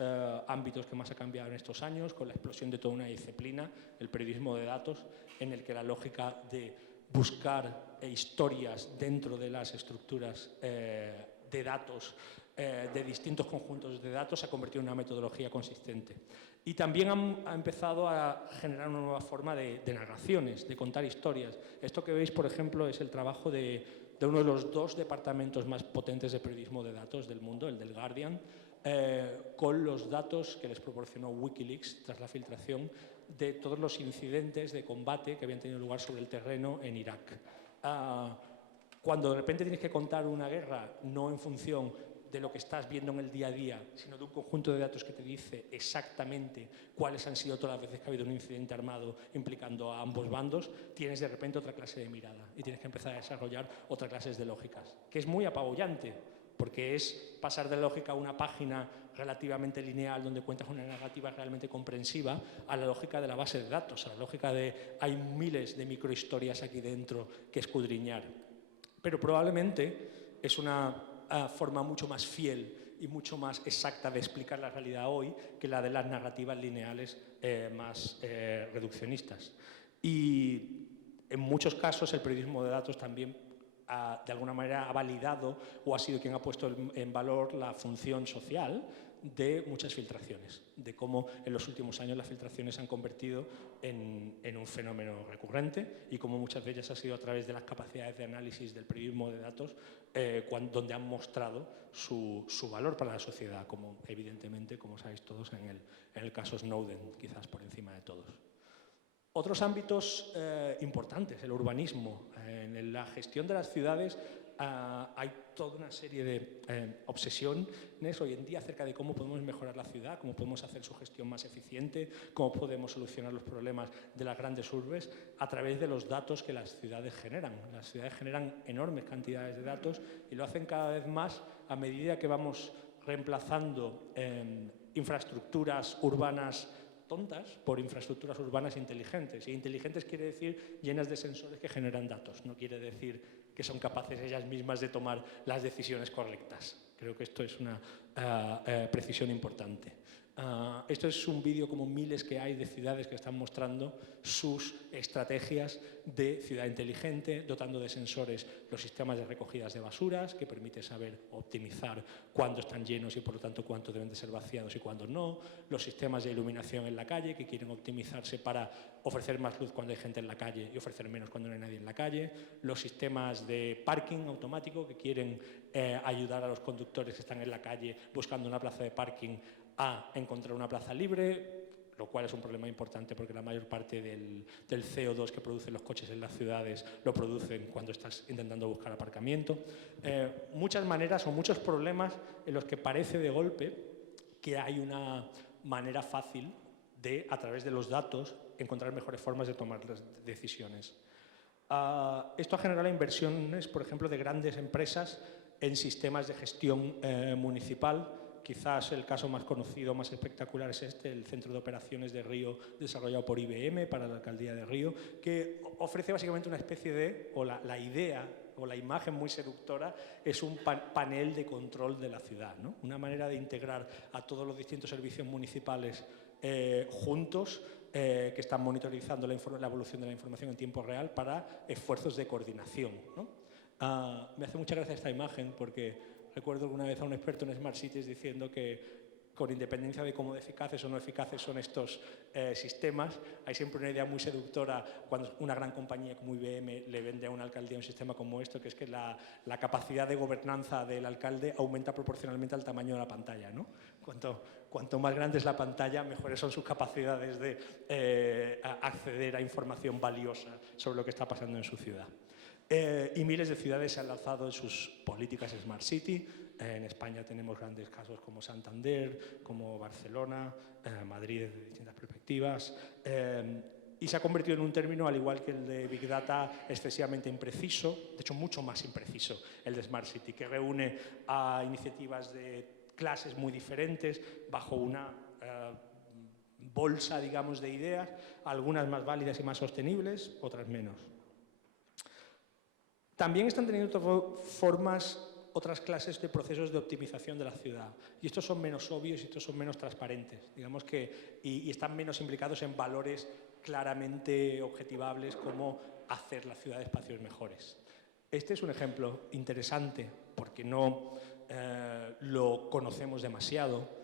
ámbitos que más ha cambiado en estos años, con la explosión de toda una disciplina, el periodismo de datos, en el que la lógica de buscar historias dentro de las estructuras de datos, de distintos conjuntos de datos, se ha convertido en una metodología consistente. Y también ha empezado a generar una nueva forma de narraciones, de contar historias. Esto que veis, por ejemplo, es el trabajo de uno de los dos departamentos más potentes de periodismo de datos del mundo, el del Guardian, con los datos que les proporcionó Wikileaks tras la filtración de todos los incidentes de combate que habían tenido lugar sobre el terreno en Irak. Cuando de repente tienes que contar una guerra, no en función de lo que estás viendo en el día a día, sino de un conjunto de datos que te dice exactamente cuáles han sido todas las veces que ha habido un incidente armado implicando a ambos bandos, tienes de repente otra clase de mirada y tienes que empezar a desarrollar otras clases de lógicas, que es muy apabullante, porque es pasar de lógica a una página relativamente lineal donde cuentas una narrativa realmente comprensiva a la lógica de la base de datos, a la lógica de hay miles de microhistorias aquí dentro que escudriñar. Pero probablemente es una forma mucho más fiel y mucho más exacta de explicar la realidad hoy que la de las narrativas lineales más reduccionistas. Y en muchos casos el periodismo de datos también de alguna manera ha validado o ha sido quien ha puesto en valor la función social de muchas filtraciones, de cómo en los últimos años las filtraciones se han convertido en un fenómeno recurrente y cómo muchas de ellas ha sido a través de las capacidades de análisis del periodismo de datos donde han mostrado su valor para la sociedad, como evidentemente, como sabéis todos, en el caso Snowden, quizás por encima de todos. Otros ámbitos importantes, el urbanismo. En la gestión de las ciudades hay toda una serie de obsesiones hoy en día acerca de cómo podemos mejorar la ciudad, cómo podemos hacer su gestión más eficiente, cómo podemos solucionar los problemas de las grandes urbes a través de los datos que las ciudades generan. Las ciudades generan enormes cantidades de datos y lo hacen cada vez más a medida que vamos reemplazando infraestructuras urbanas tontas por infraestructuras urbanas inteligentes. Y inteligentes quiere decir llenas de sensores que generan datos, no quiere decir que son capaces ellas mismas de tomar las decisiones correctas. Creo que esto es una precisión importante. Esto es un vídeo como miles que hay de ciudades que están mostrando sus estrategias de ciudad inteligente, dotando de sensores los sistemas de recogidas de basuras, que permite saber optimizar cuándo están llenos y por lo tanto cuánto deben de ser vaciados y cuándo no, los sistemas de iluminación en la calle, que quieren optimizarse para ofrecer más luz cuando hay gente en la calle y ofrecer menos cuando no hay nadie en la calle, los sistemas de parking automático, que quieren ayudar a los conductores que están en la calle buscando una plaza de parking a encontrar una plaza libre, lo cual es un problema importante porque la mayor parte del CO2 que producen los coches en las ciudades lo producen cuando estás intentando buscar aparcamiento. Muchas maneras o muchos problemas en los que parece de golpe que hay una manera fácil de, a través de los datos, encontrar mejores formas de tomar las decisiones. Esto ha generado inversiones, por ejemplo, de grandes empresas en sistemas de gestión municipal. Quizás el caso más conocido, más espectacular es este, el Centro de Operaciones de Río, desarrollado por IBM para la Alcaldía de Río, que ofrece básicamente una especie de, o la idea o la imagen muy seductora, es un panel de control de la ciudad, ¿no? Una manera de integrar a todos los distintos servicios municipales juntos, que están monitorizando la evolución de la información en tiempo real para esfuerzos de coordinación, ¿no? Me hace mucha gracia esta imagen porque recuerdo alguna vez a un experto en Smart Cities diciendo que con independencia de cómo eficaces o no eficaces son estos sistemas, hay siempre una idea muy seductora cuando una gran compañía como IBM le vende a una alcaldía un sistema como esto, que es que la capacidad de gobernanza del alcalde aumenta proporcionalmente al tamaño de la pantalla, ¿no? Cuanto más grande es la pantalla, mejores son sus capacidades de acceder a información valiosa sobre lo que está pasando en su ciudad. Y miles de ciudades se han lanzado en sus políticas Smart City. En España tenemos grandes casos como Santander, como Barcelona, Madrid desde distintas perspectivas. Y se ha convertido en un término, al igual que el de Big Data, excesivamente impreciso, de hecho mucho más impreciso, el de Smart City, que reúne a iniciativas de clases muy diferentes bajo una bolsa, digamos, de ideas, algunas más válidas y más sostenibles, otras menos. También están teniendo otras clases de procesos de optimización de la ciudad. Y estos son menos obvios y estos son menos transparentes. Digamos que, y están menos implicados en valores claramente objetivables como hacer la ciudad de espacios mejores. Este es un ejemplo interesante porque no lo conocemos demasiado.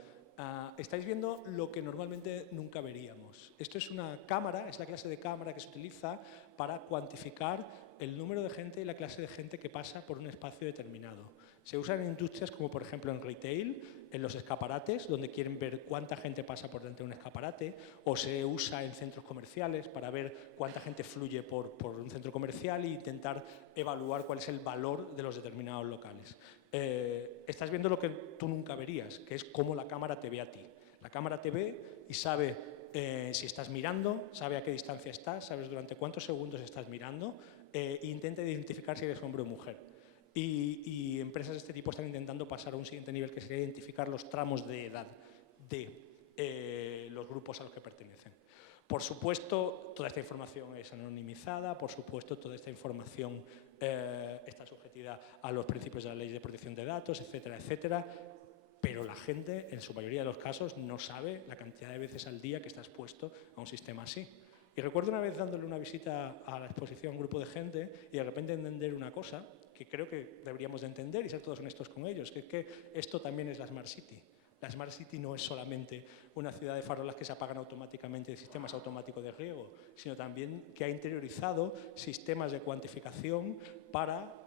Estáis viendo lo que normalmente nunca veríamos. Esto es una cámara, es la clase de cámara que se utiliza para cuantificar el número de gente y la clase de gente que pasa por un espacio determinado. Se usa en industrias como, por ejemplo, en retail, en los escaparates, donde quieren ver cuánta gente pasa por delante de un escaparate, o se usa en centros comerciales para ver cuánta gente fluye por un centro comercial e intentar evaluar cuál es el valor de los determinados locales. Estás viendo lo que tú nunca verías, que es cómo la cámara te ve a ti. La cámara te ve y sabe si estás mirando, sabe a qué distancia estás, sabes durante cuántos segundos estás mirando, e intenta identificar si eres hombre o mujer. Y empresas de este tipo están intentando pasar a un siguiente nivel, que sería identificar los tramos de edad de los grupos a los que pertenecen. Por supuesto, toda esta información es anonimizada, por supuesto, toda esta información está sujetida a los principios de la ley de protección de datos, etcétera, etcétera, pero la gente, en su mayoría de los casos, no sabe la cantidad de veces al día que está expuesto a un sistema así. Y recuerdo una vez dándole una visita a la exposición a un grupo de gente y de repente entender una cosa que creo que deberíamos de entender y ser todos honestos con ellos, que es que esto también es la Smart City. La Smart City no es solamente una ciudad de farolas que se apagan automáticamente de sistemas automáticos de riego, sino también que ha interiorizado sistemas de cuantificación para,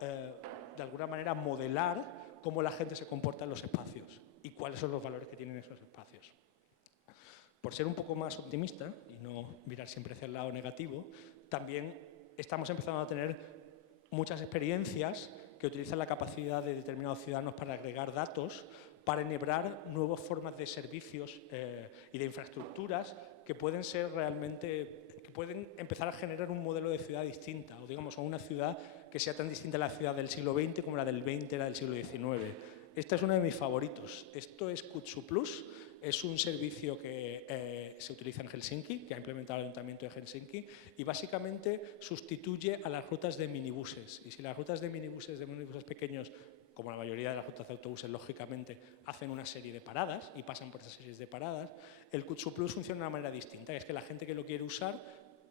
de alguna manera, modelar cómo la gente se comporta en los espacios y cuáles son los valores que tienen esos espacios. por ser un poco más optimista y no mirar siempre hacia el lado negativo, también estamos empezando a tener muchas experiencias que utilizan la capacidad de determinados ciudadanos para agregar datos, para enhebrar nuevas formas de servicios y de infraestructuras que pueden ser realmente, que pueden empezar a generar un modelo de ciudad distinta, o digamos, una ciudad que sea tan distinta a la ciudad del siglo XX como la del XX era del siglo XIX. Este es uno de mis favoritos. Esto es Kutsu Plus. Es un servicio que se utiliza en Helsinki, que ha implementado el Ayuntamiento de Helsinki, y básicamente sustituye a las rutas de minibuses. Y si las rutas de minibuses pequeños, como la mayoría de las rutas de autobuses, lógicamente, hacen una serie de paradas y pasan por esas series de paradas, el Kutsu Plus funciona de una manera distinta. Es que la gente que lo quiere usar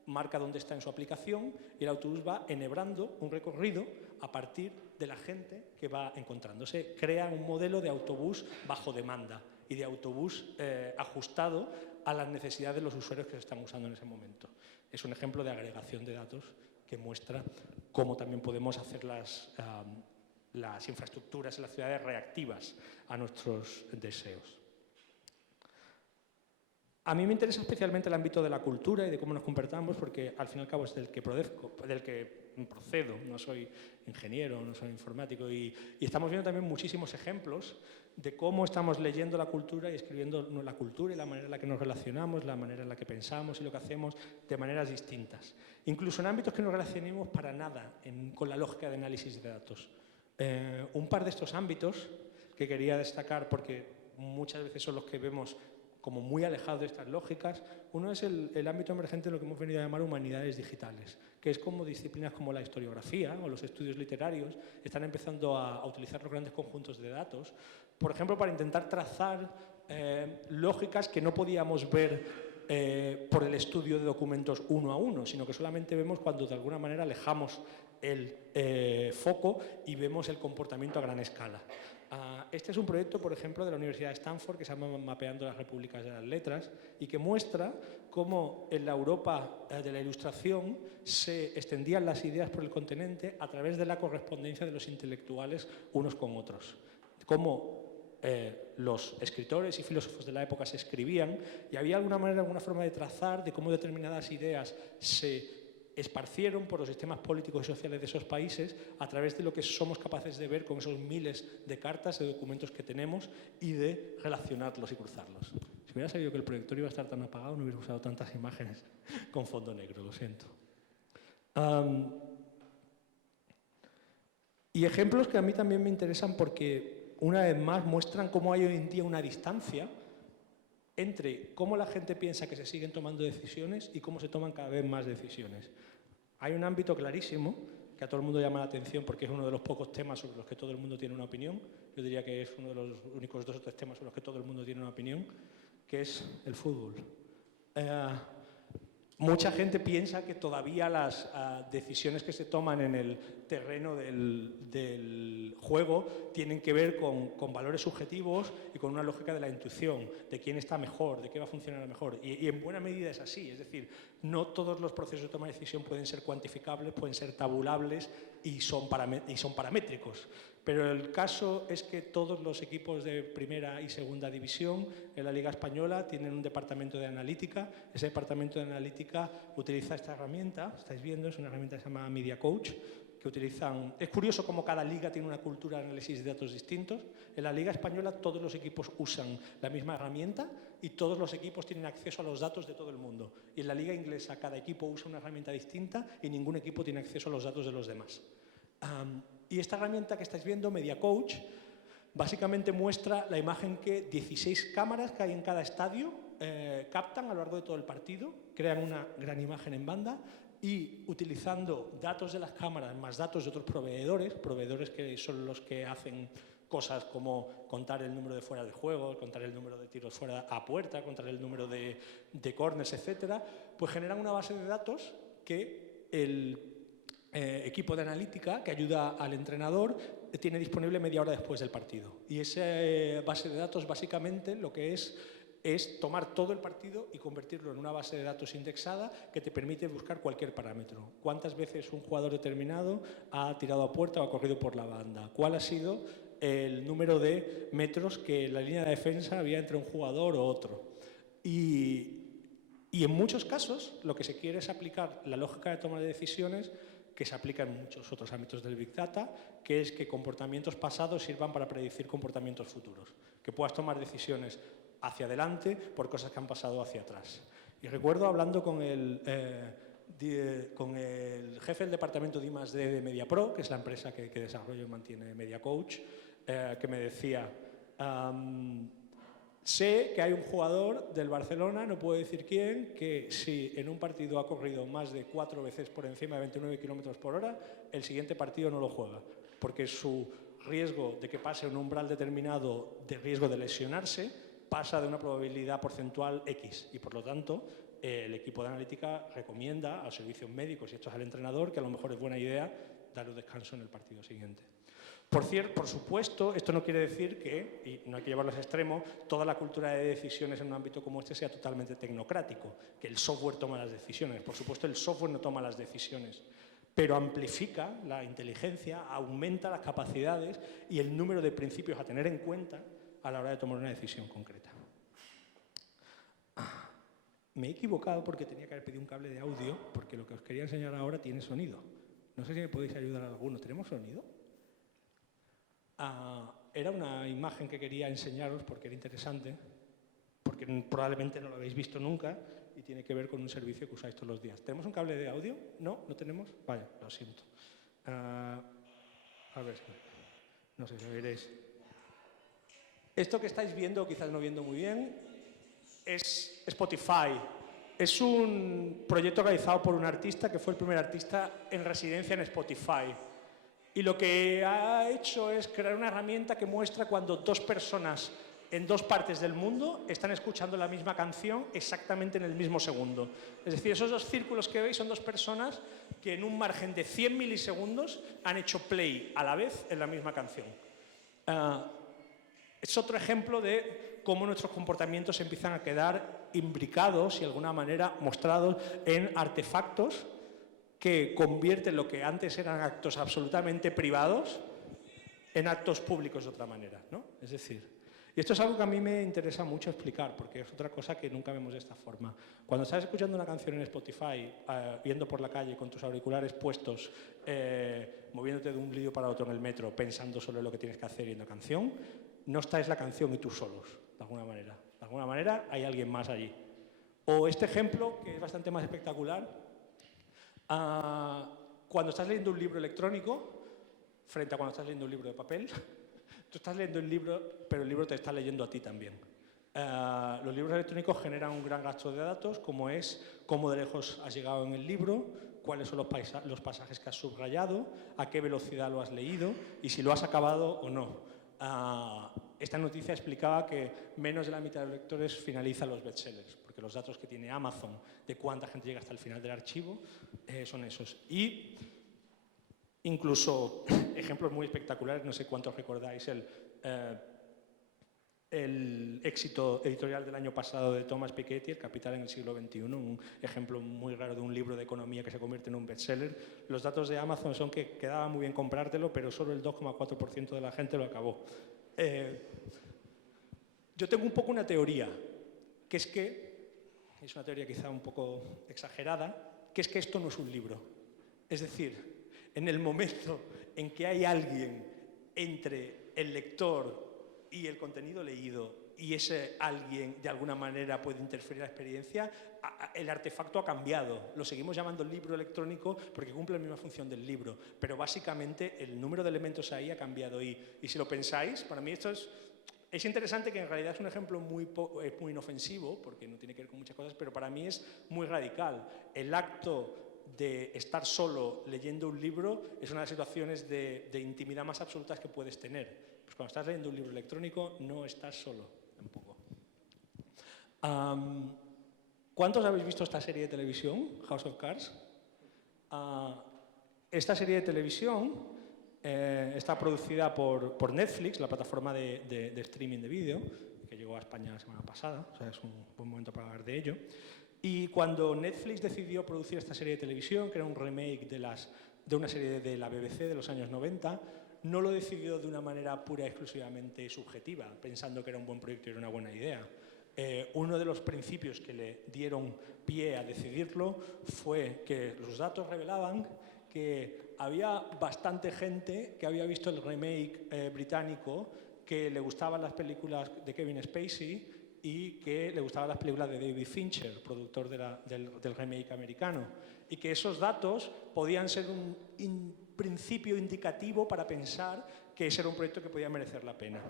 marca dónde está en su aplicación y el autobús va enhebrando un recorrido a partir de la gente que va encontrándose. Crea un modelo de autobús bajo demanda y de autobús ajustado a las necesidades de los usuarios que se están usando en ese momento. Es un ejemplo de agregación de datos que muestra cómo también podemos hacer las infraestructuras en las ciudades reactivas a nuestros deseos. A mí me interesa especialmente el ámbito de la cultura y de cómo nos comportamos, porque al fin y al cabo es del que procedo, no soy ingeniero, no soy informático, y estamos viendo también muchísimos ejemplos de cómo estamos leyendo la cultura y escribiendo la cultura y la manera en la que nos relacionamos, la manera en la que pensamos y lo que hacemos de maneras distintas. Incluso en ámbitos que no relacionemos para nada con la lógica de análisis de datos. Un par de estos ámbitos que quería destacar, porque muchas veces son los que vemos como muy alejados de estas lógicas. Uno es el ámbito emergente de lo que hemos venido a llamar humanidades digitales, que es como disciplinas como la historiografía o los estudios literarios están empezando a utilizar los grandes conjuntos de datos, por ejemplo, para intentar trazar lógicas que no podíamos ver por el estudio de documentos uno a uno, sino que solamente vemos cuando de alguna manera alejamos el foco y vemos el comportamiento a gran escala. Este es un proyecto, por ejemplo, de la Universidad de Stanford que se llama Mapeando las Repúblicas de las Letras y que muestra cómo en la Europa de la Ilustración se extendían las ideas por el continente a través de la correspondencia de los intelectuales unos con otros. Cómo los escritores y filósofos de la época se escribían y había alguna forma de trazar de cómo determinadas ideas se esparcieron por los sistemas políticos y sociales de esos países a través de lo que somos capaces de ver con esos miles de cartas, de documentos que tenemos y de relacionarlos y cruzarlos. Si hubiera sabido que el proyector iba a estar tan apagado, no hubiera usado tantas imágenes con fondo negro, lo siento. Y ejemplos que a mí también me interesan porque, una vez más, muestran cómo hay hoy en día una distancia entre cómo la gente piensa que se siguen tomando decisiones y cómo se toman cada vez más decisiones. Hay un ámbito clarísimo que a todo el mundo llama la atención porque es uno de los pocos temas sobre los que todo el mundo tiene una opinión. Yo diría que es uno de los únicos 2 o 3 temas sobre los que todo el mundo tiene una opinión, que es el fútbol. Mucha gente piensa que todavía las decisiones que se toman en el terreno del juego tienen que ver con valores subjetivos y con una lógica de la intuición, de quién está mejor, de qué va a funcionar mejor. Y en buena medida es así, es decir, no todos los procesos de toma de decisión pueden ser cuantificables, pueden ser tabulables y son paramétricos. Pero el caso es que todos los equipos de primera y segunda división en la Liga Española tienen un departamento de analítica. Ese departamento de analítica utiliza esta herramienta, estáis viendo, es una herramienta que se llama Media Coach, que utilizan. Es curioso cómo cada liga tiene una cultura de análisis de datos distintos. En la Liga Española todos los equipos usan la misma herramienta y todos los equipos tienen acceso a los datos de todo el mundo. Y en la Liga Inglesa cada equipo usa una herramienta distinta y ningún equipo tiene acceso a los datos de los demás. Y esta herramienta que estáis viendo, Media Coach, básicamente muestra la imagen que 16 cámaras que hay en cada estadio captan a lo largo de todo el partido, crean una gran imagen en banda y utilizando datos de las cámaras más datos de otros proveedores que son los que hacen cosas como contar el número de fuera de juego, contar el número de tiros fuera a puerta, contar el número de corners, etcétera, pues generan una base de datos que el equipo de analítica que ayuda al entrenador tiene disponible media hora después del partido. Y esa base de datos básicamente lo que es tomar todo el partido y convertirlo en una base de datos indexada que te permite buscar cualquier parámetro. ¿Cuántas veces un jugador determinado ha tirado a puerta o ha corrido por la banda? ¿Cuál ha sido el número de metros que en la línea de defensa había entre un jugador o otro? Y en muchos casos lo que se quiere es aplicar la lógica de toma de decisiones que se aplica en muchos otros ámbitos del Big Data, que es que comportamientos pasados sirvan para predecir comportamientos futuros, que puedas tomar decisiones hacia adelante por cosas que han pasado hacia atrás. Y recuerdo hablando con el jefe del departamento de I+D de MediaPro, que es la empresa que desarrolla y mantiene MediaCoach, que me decía, sé que hay un jugador del Barcelona, no puedo decir quién, que si en un partido ha corrido más de 4 veces por encima de 29 km/h, el siguiente partido no lo juega, porque su riesgo de que pase un umbral determinado de riesgo de lesionarse pasa de una probabilidad porcentual X y, por lo tanto, el equipo de analítica recomienda a los servicios médicos y esto es al entrenador que a lo mejor es buena idea dar un descanso en el partido siguiente. Por supuesto, esto no quiere decir que, y no hay que llevarlo a extremo, toda la cultura de decisiones en un ámbito como este sea totalmente tecnocrático, que el software toma las decisiones. Por supuesto, el software no toma las decisiones, pero amplifica la inteligencia, aumenta las capacidades y el número de principios a tener en cuenta a la hora de tomar una decisión concreta. Me he equivocado porque tenía que haber pedido un cable de audio, porque lo que os quería enseñar ahora tiene sonido. No sé si me podéis ayudar a alguno. ¿Tenemos sonido? Era una imagen que quería enseñaros porque era interesante, porque probablemente no lo habéis visto nunca y tiene que ver con un servicio que usáis todos los días. ¿Tenemos un cable de audio? ¿No? ¿No tenemos? Vaya, lo siento. A ver, no sé si veréis. Esto que estáis viendo, quizás no viendo muy bien, es Spotify. Es un proyecto realizado por un artista que fue el primer artista en residencia en Spotify. Y lo que ha hecho es crear una herramienta que muestra cuando dos personas en dos partes del mundo están escuchando la misma canción exactamente en el mismo segundo. Es decir, esos dos círculos que veis son dos personas que en un margen de 100 milisegundos han hecho play a la vez en la misma canción. Es otro ejemplo de cómo nuestros comportamientos empiezan a quedar imbricados y de alguna manera mostrados en artefactos que convierten lo que antes eran actos absolutamente privados en actos públicos de otra manera, ¿no? Es decir, y esto es algo que a mí me interesa mucho explicar, porque es otra cosa que nunca vemos de esta forma. Cuando estás escuchando una canción en Spotify, yendo por la calle con tus auriculares puestos, moviéndote de un lío para otro en el metro, pensando sobre lo que tienes que hacer y en la canción, no estáis la canción y tú solos, de alguna manera. De alguna manera hay alguien más allí. O este ejemplo, que es bastante más espectacular, cuando estás leyendo un libro electrónico, frente a cuando estás leyendo un libro de papel, tú estás leyendo el libro, pero el libro te está leyendo a ti también. Los libros electrónicos generan un gran gasto de datos, como es cómo de lejos has llegado en el libro, cuáles son los pasajes que has subrayado, a qué velocidad lo has leído y si lo has acabado o no. Esta noticia explicaba que menos de la mitad de los lectores finalizan los bestsellers, porque los datos que tiene Amazon de cuánta gente llega hasta el final del archivo son esos. Y incluso ejemplos muy espectaculares, no sé cuántos recordáis el éxito editorial del año pasado de Thomas Piketty, El capital en el siglo XXI, un ejemplo muy raro de un libro de economía que se convierte en un bestseller. Los datos de Amazon son que quedaba muy bien comprártelo, pero solo el 2,4% de la gente lo acabó. Yo tengo un poco una teoría, que es una teoría quizá un poco exagerada, que es que esto no es un libro. Es decir, en el momento en que hay alguien entre el lector y el contenido leído y ese alguien de alguna manera puede interferir en la experiencia, el artefacto ha cambiado. Lo seguimos llamando libro electrónico porque cumple la misma función del libro, pero básicamente el número de elementos ahí ha cambiado. Y si lo pensáis, para mí esto es interesante, que en realidad es un ejemplo muy inofensivo, porque no tiene que ver con muchas cosas, pero para mí es muy radical. El acto de estar solo leyendo un libro es una de las situaciones de intimidad más absolutas que puedes tener. Pues cuando estás leyendo un libro electrónico no estás solo, tampoco. ¿Cuántos habéis visto esta serie de televisión, House of Cards? Esta serie de televisión está producida por Netflix, la plataforma de streaming de vídeo, que llegó a España la semana pasada, o sea, es un buen momento para hablar de ello. Y cuando Netflix decidió producir esta serie de televisión, que era un remake de una serie de la BBC de los años 90, no lo decidió de una manera pura y exclusivamente subjetiva, pensando que era un buen proyecto y era una buena idea. uno de los principios que le dieron pie a decidirlo fue que los datos revelaban que había bastante gente que había visto el remake británico, que le gustaban las películas de Kevin Spacey y que le gustaban las películas de David Fincher, productor del remake americano, y que esos datos podían ser un principio indicativo para pensar que ese era un proyecto que podía merecer la pena.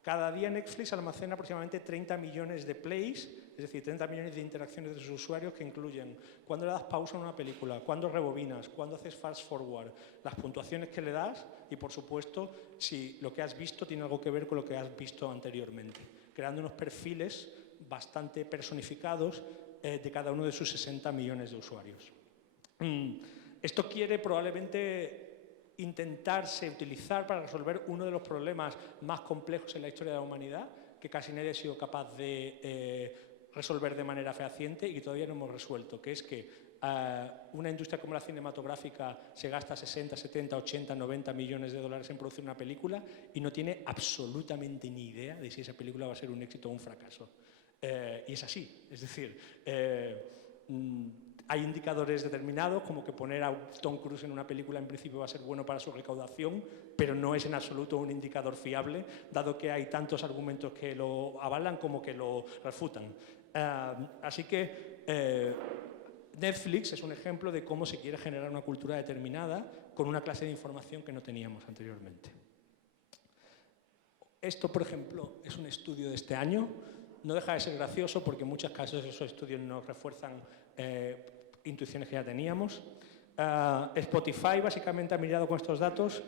Cada día Netflix almacena aproximadamente 30 millones de plays, es decir, 30 millones de interacciones de sus usuarios que incluyen cuándo le das pausa a una película, cuándo rebobinas, cuándo haces fast forward, las puntuaciones que le das y, por supuesto, si lo que has visto tiene algo que ver con lo que has visto anteriormente, creando unos perfiles bastante personificados de cada uno de sus 60 millones de usuarios. Esto quiere probablemente intentarse utilizar para resolver uno de los problemas más complejos en la historia de la humanidad, que casi nadie ha sido capaz de resolver de manera fehaciente y que todavía no hemos resuelto, que es que una industria como la cinematográfica se gasta 60, 70, 80, 90 millones de dólares en producir una película y no tiene absolutamente ni idea de si esa película va a ser un éxito o un fracaso. Y es así, es decir, hay indicadores determinados, como que poner a Tom Cruise en una película en principio va a ser bueno para su recaudación, pero no es en absoluto un indicador fiable, dado que hay tantos argumentos que lo avalan como que lo refutan. Así que Netflix es un ejemplo de cómo se quiere generar una cultura determinada con una clase de información que no teníamos anteriormente. Esto, por ejemplo, es un estudio de este año. No deja de ser gracioso porque en muchos casos esos estudios nos refuerzan intuiciones que ya teníamos. Spotify básicamente ha mirado con estos datos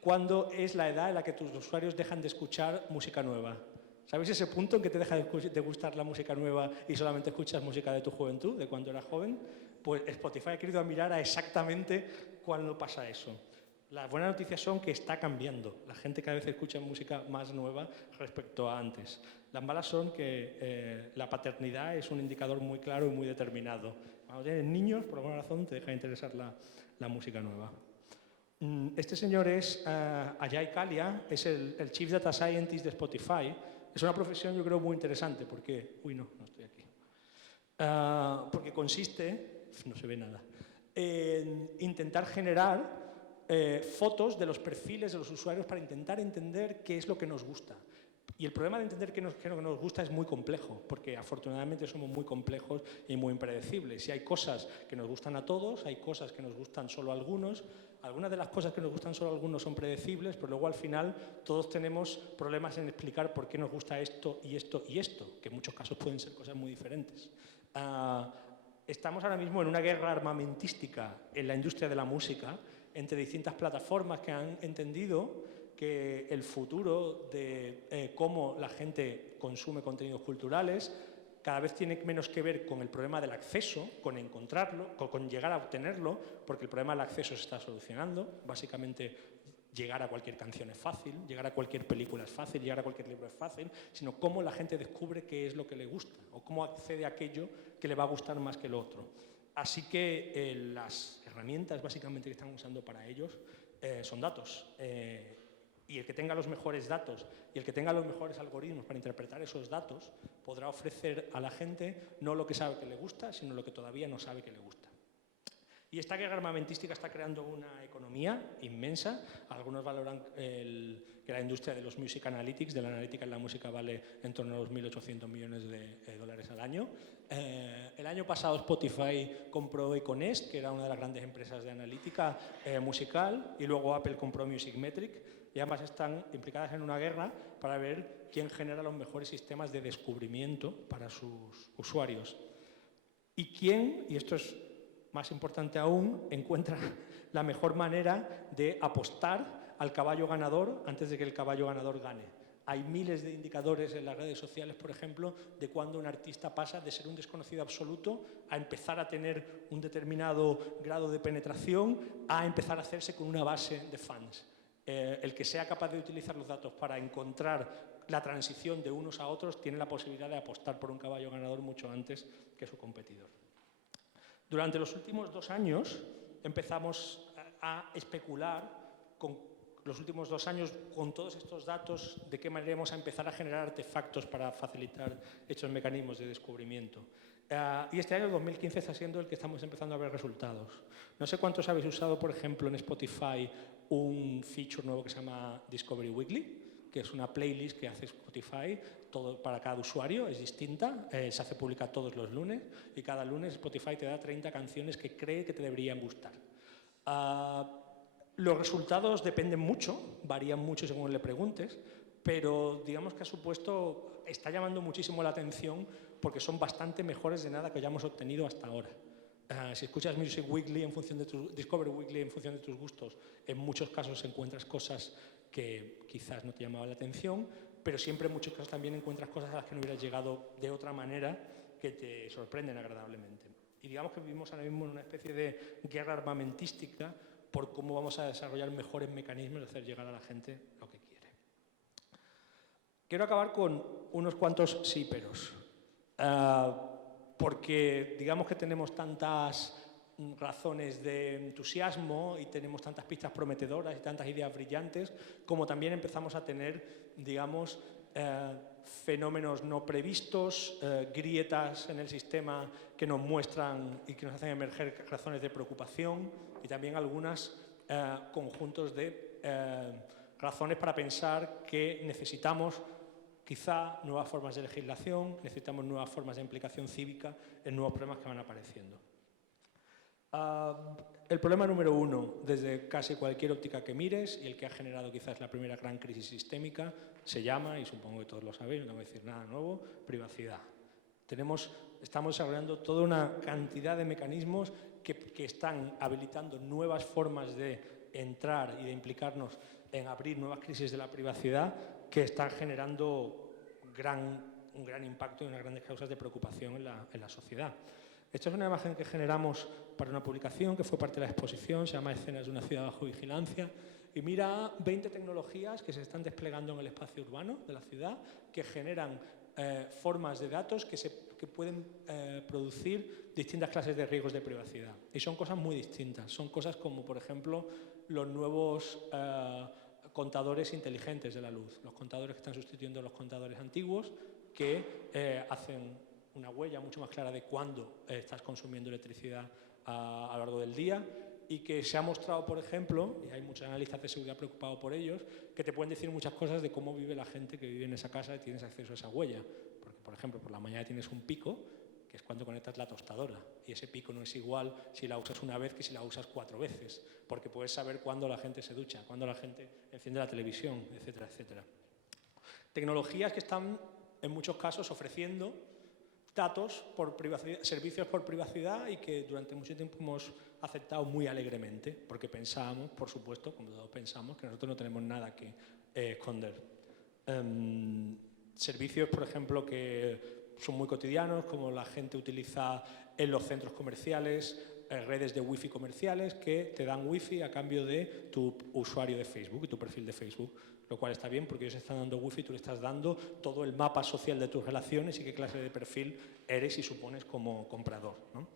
cuándo es la edad en la que tus usuarios dejan de escuchar música nueva. ¿Sabéis ese punto en que te deja de gustar la música nueva y solamente escuchas música de tu juventud, de cuando eras joven? Pues Spotify ha querido mirar a exactamente cuándo pasa eso. Las buenas noticias son que está cambiando. La gente cada vez escucha música más nueva respecto a antes. Las malas son que la paternidad es un indicador muy claro y muy determinado. Cuando tienes niños, por alguna razón, te deja de interesar la música nueva. Este señor es Ajay Kalia, es el Chief Data Scientist de Spotify. Es una profesión, yo creo, muy interesante porque... Uy, no estoy aquí. Porque consiste, no se ve nada, en intentar generar fotos de los perfiles de los usuarios para intentar entender qué es lo que nos gusta. Y el problema de entender qué es lo que nos gusta es muy complejo, porque afortunadamente somos muy complejos y muy impredecibles. Y hay cosas que nos gustan a todos, hay cosas que nos gustan solo a algunos. Algunas de las cosas que nos gustan solo a algunos son predecibles, pero luego al final todos tenemos problemas en explicar por qué nos gusta esto y esto y esto, que en muchos casos pueden ser cosas muy diferentes. Estamos ahora mismo en una guerra armamentística en la industria de la música entre distintas plataformas que han entendido que el futuro de cómo la gente consume contenidos culturales cada vez tiene menos que ver con el problema del acceso, con encontrarlo, con llegar a obtenerlo, porque el problema del acceso se está solucionando. Básicamente, llegar a cualquier canción es fácil, llegar a cualquier película es fácil, llegar a cualquier libro es fácil, sino cómo la gente descubre qué es lo que le gusta o cómo accede a aquello que le va a gustar más que el otro. Así que las herramientas básicamente que están usando para ellos son datos. Y el que tenga los mejores datos y el que tenga los mejores algoritmos para interpretar esos datos podrá ofrecer a la gente no lo que sabe que le gusta, sino lo que todavía no sabe que le gusta. Y esta guerra armamentística está creando una economía inmensa. Algunos valoran que la industria de los music analytics, de la analítica en la música, vale en torno a los 1.800 millones de dólares al año. El año pasado Spotify compró Econest, que era una de las grandes empresas de analítica musical, y luego Apple compró Musicmetric, y ambas están implicadas en una guerra para ver quién genera los mejores sistemas de descubrimiento para sus usuarios. Y quién, y esto es más importante aún, encuentra la mejor manera de apostar al caballo ganador antes de que el caballo ganador gane. Hay miles de indicadores en las redes sociales, por ejemplo, de cuando un artista pasa de ser un desconocido absoluto a empezar a tener un determinado grado de penetración, a empezar a hacerse con una base de fans. El que sea capaz de utilizar los datos para encontrar la transición de unos a otros tiene la posibilidad de apostar por un caballo ganador mucho antes que su competidor. Durante los últimos 2 años empezamos a especular con los últimos 2 años, con todos estos datos, de qué manera vamos a empezar a generar artefactos para facilitar estos mecanismos de descubrimiento. Y este año, 2015, está siendo el que estamos empezando a ver resultados. No sé cuántos habéis usado, por ejemplo, en Spotify un feature nuevo que se llama Discovery Weekly, que es una playlist que hace Spotify todo para cada usuario, es distinta, se hace pública todos los lunes y cada lunes Spotify te da 30 canciones que cree que te deberían gustar. Los resultados dependen mucho, varían mucho según le preguntes, pero digamos que está llamando muchísimo la atención porque son bastante mejores de nada que hayamos obtenido hasta ahora. Si escuchas Music Weekly en función de Discovery Weekly en función de tus gustos, en muchos casos encuentras cosas que quizás no te llamaban la atención, pero siempre en muchos casos también encuentras cosas a las que no hubieras llegado de otra manera que te sorprenden agradablemente. Y digamos que vivimos ahora mismo en una especie de guerra armamentística por cómo vamos a desarrollar mejores mecanismos de hacer llegar a la gente lo que quiere. Quiero acabar con unos cuantos sí peros. Porque digamos que tenemos tantas razones de entusiasmo y tenemos tantas pistas prometedoras y tantas ideas brillantes, como también empezamos a tener, digamos, fenómenos no previstos, grietas en el sistema que nos muestran y que nos hacen emerger razones de preocupación y también algunos conjuntos de razones para pensar que necesitamos quizá nuevas formas de legislación, necesitamos nuevas formas de implicación cívica en nuevos problemas que van apareciendo. El problema número 1, desde casi cualquier óptica que mires, y el que ha generado quizás la primera gran crisis sistémica, se llama, y supongo que todos lo sabéis, no voy a decir nada nuevo, privacidad. Estamos desarrollando toda una cantidad de mecanismos que están habilitando nuevas formas de entrar y de implicarnos en abrir nuevas crisis de la privacidad que están generando un gran impacto y unas grandes causas de preocupación en la sociedad. Esta es una imagen que generamos para una publicación que fue parte de la exposición, se llama Escenas de una ciudad bajo vigilancia, y mira 20 tecnologías que se están desplegando en el espacio urbano de la ciudad, que generan formas de datos que pueden producir distintas clases de riesgos de privacidad. Y son cosas muy distintas. Son cosas como, por ejemplo, los nuevos contadores inteligentes de la luz. Los contadores que están sustituyendo a los contadores antiguos que hacen una huella mucho más clara de cuándo estás consumiendo electricidad a lo largo del día y que se ha mostrado, por ejemplo, y hay muchos analistas de seguridad preocupados por ellos, que te pueden decir muchas cosas de cómo vive la gente que vive en esa casa y tienes acceso a esa huella. Porque, por ejemplo, por la mañana tienes un pico, que es cuando conectas la tostadora, y ese pico no es igual si la usas una vez que si la usas 4 veces, porque puedes saber cuándo la gente se ducha, cuándo la gente enciende la televisión, etcétera, etcétera. Tecnologías que están, en muchos casos, ofreciendo datos por privacidad, servicios por privacidad y que durante mucho tiempo hemos aceptado muy alegremente, porque pensábamos, por supuesto, como todos pensamos, que nosotros no tenemos nada que esconder. Servicios, por ejemplo, que son muy cotidianos, como la gente utiliza en los centros comerciales, redes de wifi comerciales que te dan wifi a cambio de tu usuario de Facebook y tu perfil de Facebook, lo cual está bien porque ellos están dando wifi y tú le estás dando todo el mapa social de tus relaciones y qué clase de perfil eres y supones como comprador, ¿no?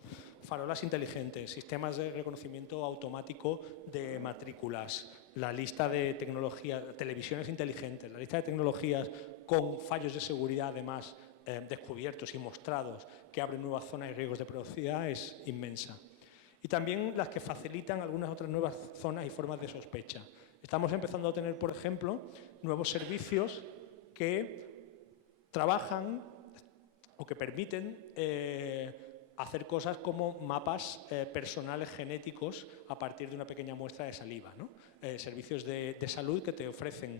Farolas inteligentes, sistemas de reconocimiento automático de matrículas, la lista de tecnologías, televisiones inteligentes, la lista de tecnologías con fallos de seguridad además descubiertos y mostrados que abren nuevas zonas y riesgos de privacidad es inmensa. Y también las que facilitan algunas otras nuevas zonas y formas de sospecha. Estamos empezando a tener, por ejemplo, nuevos servicios que trabajan o que permiten hacer cosas como mapas personales genéticos a partir de una pequeña muestra de saliva, ¿no? Servicios de salud que te ofrecen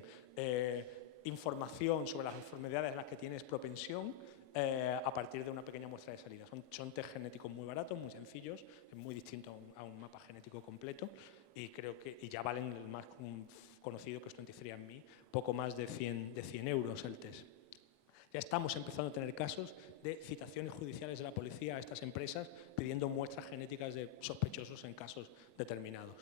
información sobre las enfermedades en las que tienes propensión a partir de una pequeña muestra de salida. Son test genéticos muy baratos, muy sencillos, es muy distinto a un mapa genético completo y creo que ya valen el más conocido que es 23andMe, poco más de 100 euros el test. Ya estamos empezando a tener casos de citaciones judiciales de la policía a estas empresas pidiendo muestras genéticas de sospechosos en casos determinados.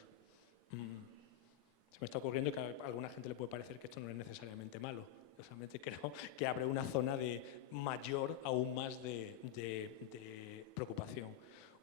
Se me está ocurriendo que a alguna gente le puede parecer que esto no es necesariamente malo. Yo solamente creo que abre una zona de mayor, aún más de preocupación.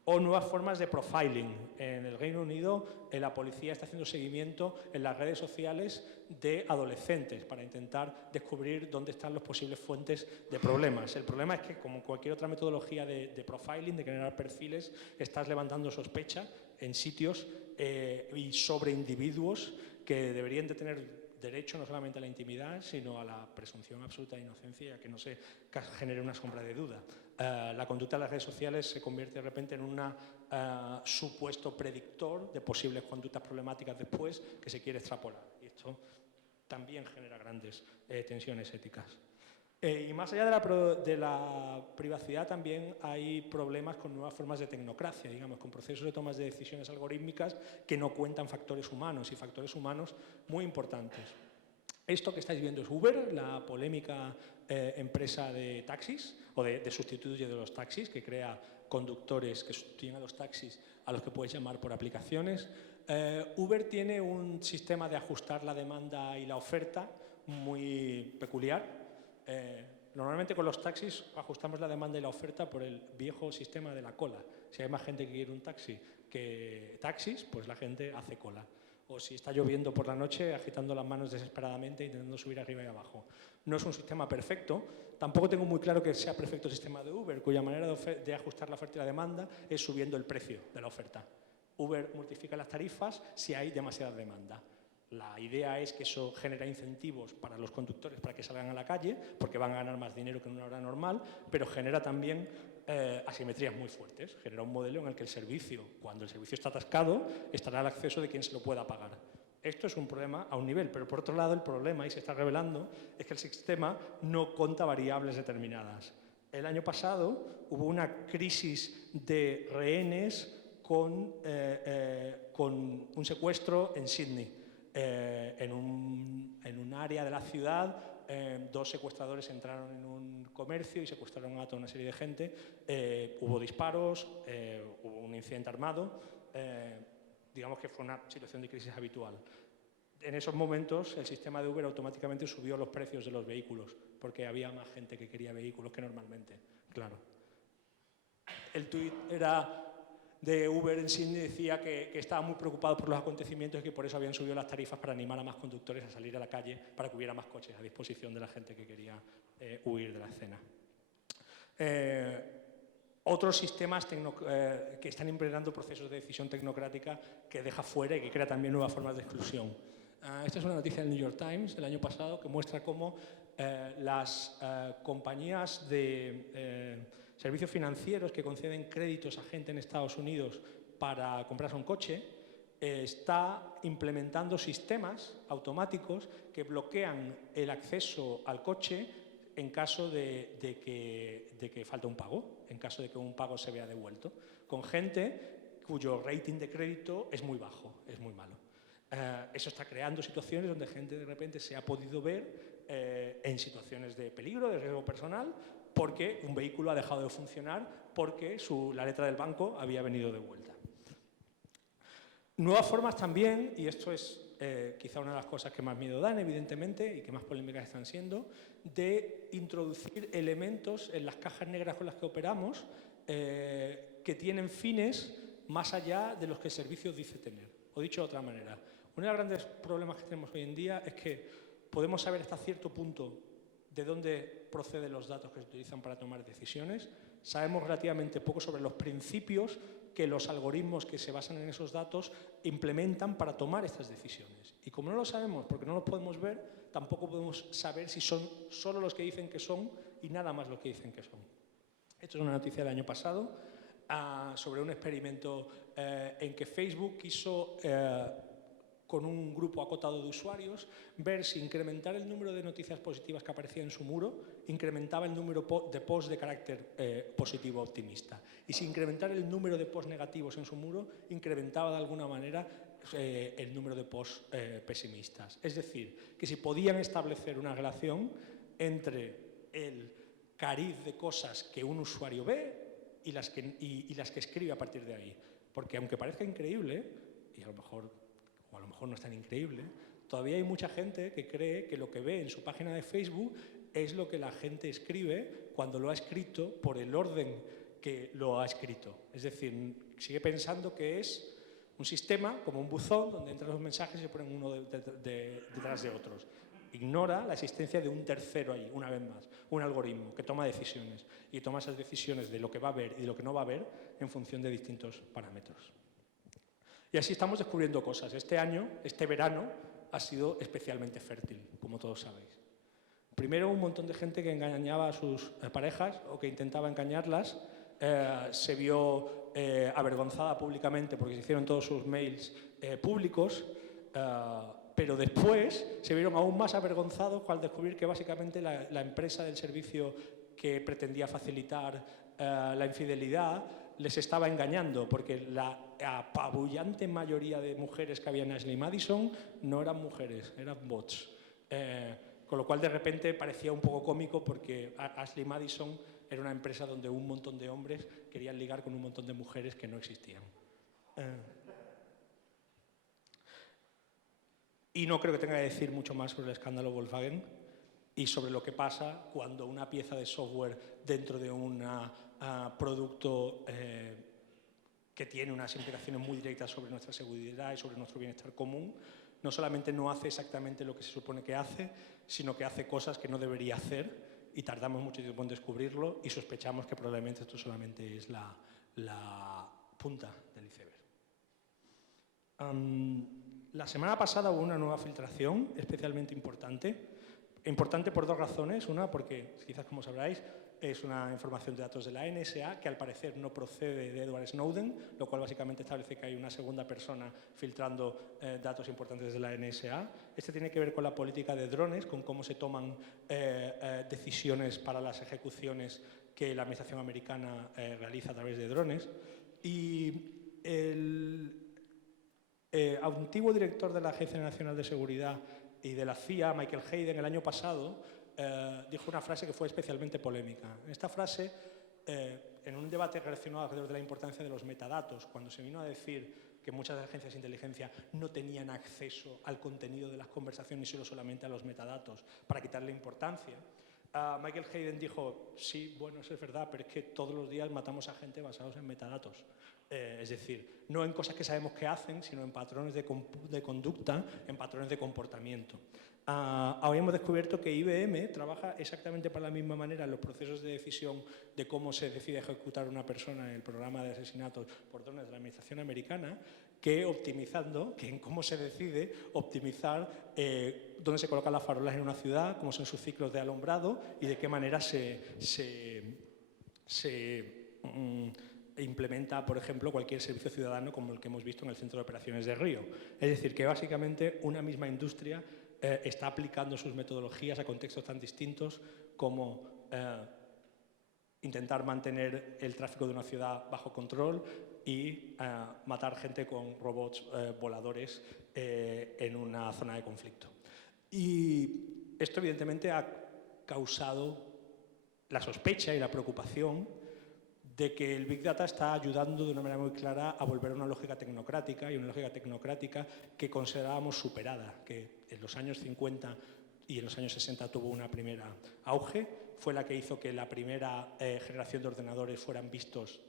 O nuevas formas de profiling. En el Reino Unido, la policía está haciendo seguimiento en las redes sociales de adolescentes para intentar descubrir dónde están las posibles fuentes de problemas. El problema es que, como cualquier otra metodología de profiling, de generar perfiles, estás levantando sospecha en sitios y sobre individuos que deberían de tener derecho no solamente a la intimidad, sino a la presunción absoluta de inocencia y a que no se genere una sombra de duda. La conducta de las redes sociales se convierte de repente en un supuesto predictor de posibles conductas problemáticas después que se quiere extrapolar. Y esto también genera grandes tensiones éticas. Y más allá de la privacidad, también hay problemas con nuevas formas de tecnocracia, digamos, con procesos de tomas de decisiones algorítmicas que no cuentan factores humanos, y factores humanos muy importantes. Esto que estáis viendo es Uber, la polémica empresa de taxis, o de sustituye de los taxis, que crea conductores que sustituyen a los taxis a los que puedes llamar por aplicaciones. Uber tiene un sistema de ajustar la demanda y la oferta muy peculiar. Normalmente con los taxis ajustamos la demanda y la oferta por el viejo sistema de la cola. Si hay más gente que quiere un taxi que taxis, pues la gente hace cola. O si está lloviendo por la noche, agitando las manos desesperadamente, intentando subir arriba y abajo. No es un sistema perfecto. Tampoco tengo muy claro que sea perfecto el sistema de Uber, cuya manera de ajustar la oferta y la demanda es subiendo el precio de la oferta. Uber multiplica las tarifas si hay demasiada demanda. La idea es que eso genera incentivos para los conductores para que salgan a la calle, porque van a ganar más dinero que en una hora normal, pero genera también asimetrías muy fuertes. Genera un modelo en el que el servicio, cuando el servicio está atascado, estará al acceso de quien se lo pueda pagar. Esto es un problema a un nivel, pero por otro lado el problema, y se está revelando, es que el sistema no conta variables determinadas. El año pasado hubo una crisis de rehenes con un secuestro en Sydney. En un área de la ciudad, dos secuestradores entraron en un comercio y secuestraron a toda una serie de gente. Hubo disparos, hubo un incidente armado. Digamos que fue una situación de crisis habitual. En esos momentos, el sistema de Uber automáticamente subió los precios de los vehículos, porque había más gente que quería vehículos que normalmente, claro. El tuit era de Uber en Sydney, decía que estaba muy preocupado por los acontecimientos y que por eso habían subido las tarifas para animar a más conductores a salir a la calle para que hubiera más coches a disposición de la gente que quería huir de la escena. Otros sistemas que están implementando procesos de decisión tecnocrática que deja fuera y que crea también nuevas formas de exclusión. Esta es una noticia del New York Times del año pasado que muestra cómo las compañías de servicios financieros que conceden créditos a gente en Estados Unidos para comprarse un coche está implementando sistemas automáticos que bloquean el acceso al coche en caso de que falte un pago, en caso de que un pago se vea devuelto, con gente cuyo rating de crédito es muy bajo, es muy malo. Eso está creando situaciones donde gente de repente se ha podido ver en situaciones de peligro, de riesgo personal, porque un vehículo ha dejado de funcionar porque la letra del banco había venido de vuelta. Nuevas formas también, y esto es quizá una de las cosas que más miedo dan, evidentemente, y que más polémicas están siendo, de introducir elementos en las cajas negras con las que operamos que tienen fines más allá de los que el servicio dice tener. O dicho de otra manera, uno de los grandes problemas que tenemos hoy en día es que podemos saber hasta cierto punto de dónde proceden los datos que se utilizan para tomar decisiones. Sabemos relativamente poco sobre los principios que los algoritmos que se basan en esos datos implementan para tomar estas decisiones. Y como no lo sabemos porque no los podemos ver, tampoco podemos saber si son solo los que dicen que son y nada más lo que dicen que son. Esto es una noticia del año pasado sobre un experimento en que Facebook quiso con un grupo acotado de usuarios, ver si incrementar el número de noticias positivas que aparecía en su muro incrementaba el número de posts de carácter positivo optimista. Y si incrementar el número de posts negativos en su muro incrementaba de alguna manera el número de posts pesimistas. Es decir, que si podían establecer una relación entre el cariz de cosas que un usuario ve y las que escribe a partir de ahí. Porque aunque parezca increíble, y a lo mejor no es tan increíble, todavía hay mucha gente que cree que lo que ve en su página de Facebook es lo que la gente escribe cuando lo ha escrito por el orden que lo ha escrito. Es decir, sigue pensando que es un sistema como un buzón donde entran los mensajes y se ponen uno detrás de otros. Ignora la existencia de un tercero ahí, una vez más, un algoritmo que toma decisiones y toma esas decisiones de lo que va a ver y de lo que no va a ver en función de distintos parámetros. Y así estamos descubriendo cosas. Este año, este verano, ha sido especialmente fértil, como todos sabéis. Primero, un montón de gente que engañaba a sus parejas o que intentaba engañarlas se vio avergonzada públicamente porque se hicieron todos sus mails públicos, pero después se vieron aún más avergonzados al descubrir que básicamente la empresa del servicio que pretendía facilitar la infidelidad les estaba engañando, porque la apabullante mayoría de mujeres que había en Ashley Madison no eran mujeres, eran bots. Con lo cual de repente parecía un poco cómico porque Ashley Madison era una empresa donde un montón de hombres querían ligar con un montón de mujeres que no existían. Y no creo que tenga que decir mucho más sobre el escándalo Volkswagen y sobre lo que pasa cuando una pieza de software dentro de un producto que tiene unas implicaciones muy directas sobre nuestra seguridad y sobre nuestro bienestar común, no solamente no hace exactamente lo que se supone que hace, sino que hace cosas que no debería hacer y tardamos mucho tiempo en descubrirlo y sospechamos que probablemente esto solamente es la punta del iceberg. La semana pasada hubo una nueva filtración especialmente importante por dos razones. Una, porque quizás como sabráis, es una información de datos de la NSA que al parecer no procede de Edward Snowden, lo cual básicamente establece que hay una segunda persona filtrando datos importantes de la NSA. Este tiene que ver con la política de drones, con cómo se toman decisiones para las ejecuciones que la administración americana realiza a través de drones. Y el antiguo director de la Agencia Nacional de Seguridad y de la CIA, Michael Hayden, el año pasado, dijo una frase que fue especialmente polémica. Esta frase, en un debate relacionado alrededor de la importancia de los metadatos, cuando se vino a decir que muchas agencias de inteligencia no tenían acceso al contenido de las conversaciones, sino solamente a los metadatos, para quitarle importancia, Michael Hayden dijo, sí, bueno, eso es verdad, pero es que todos los días matamos a gente basados en metadatos. Es decir, no en cosas que sabemos que hacen, sino en patrones de conducta, en patrones de comportamiento. Hoy hemos descubierto que IBM trabaja exactamente para la misma manera en los procesos de decisión de cómo se decide ejecutar una persona en el programa de asesinatos por drones de la administración americana, que en cómo se decide optimizar dónde se colocan las farolas en una ciudad, cómo son sus ciclos de alumbrado y de qué manera se implementa, por ejemplo, cualquier servicio ciudadano como el que hemos visto en el Centro de Operaciones de Río. Es decir, que básicamente una misma industria está aplicando sus metodologías a contextos tan distintos como intentar mantener el tráfico de una ciudad bajo control y matar gente con robots voladores en una zona de conflicto. Y esto evidentemente ha causado la sospecha y la preocupación de que el Big Data está ayudando de una manera muy clara a volver a una lógica tecnocrática y una lógica tecnocrática que considerábamos superada, que en los años 50 y en los años 60 tuvo una primera auge, fue la que hizo que la primera generación de ordenadores fueran vistos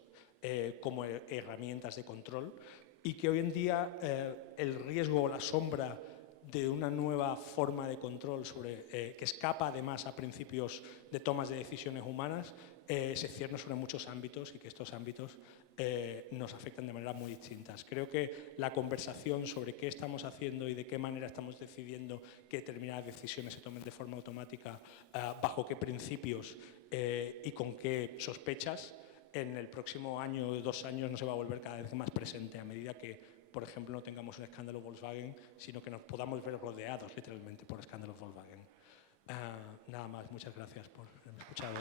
como herramientas de control y que hoy en día el riesgo o la sombra de una nueva forma de control que escapa además a principios de tomas de decisiones humanas se cierne sobre muchos ámbitos y que estos ámbitos nos afectan de maneras muy distintas. Creo que la conversación sobre qué estamos haciendo y de qué manera estamos decidiendo que determinadas decisiones se tomen de forma automática, bajo qué principios y con qué sospechas, en el próximo año o 2 años no se va a volver cada vez más presente a medida que, por ejemplo, no tengamos un escándalo Volkswagen, sino que nos podamos ver rodeados literalmente por escándalos Volkswagen. Nada más, muchas gracias por haberme escuchado.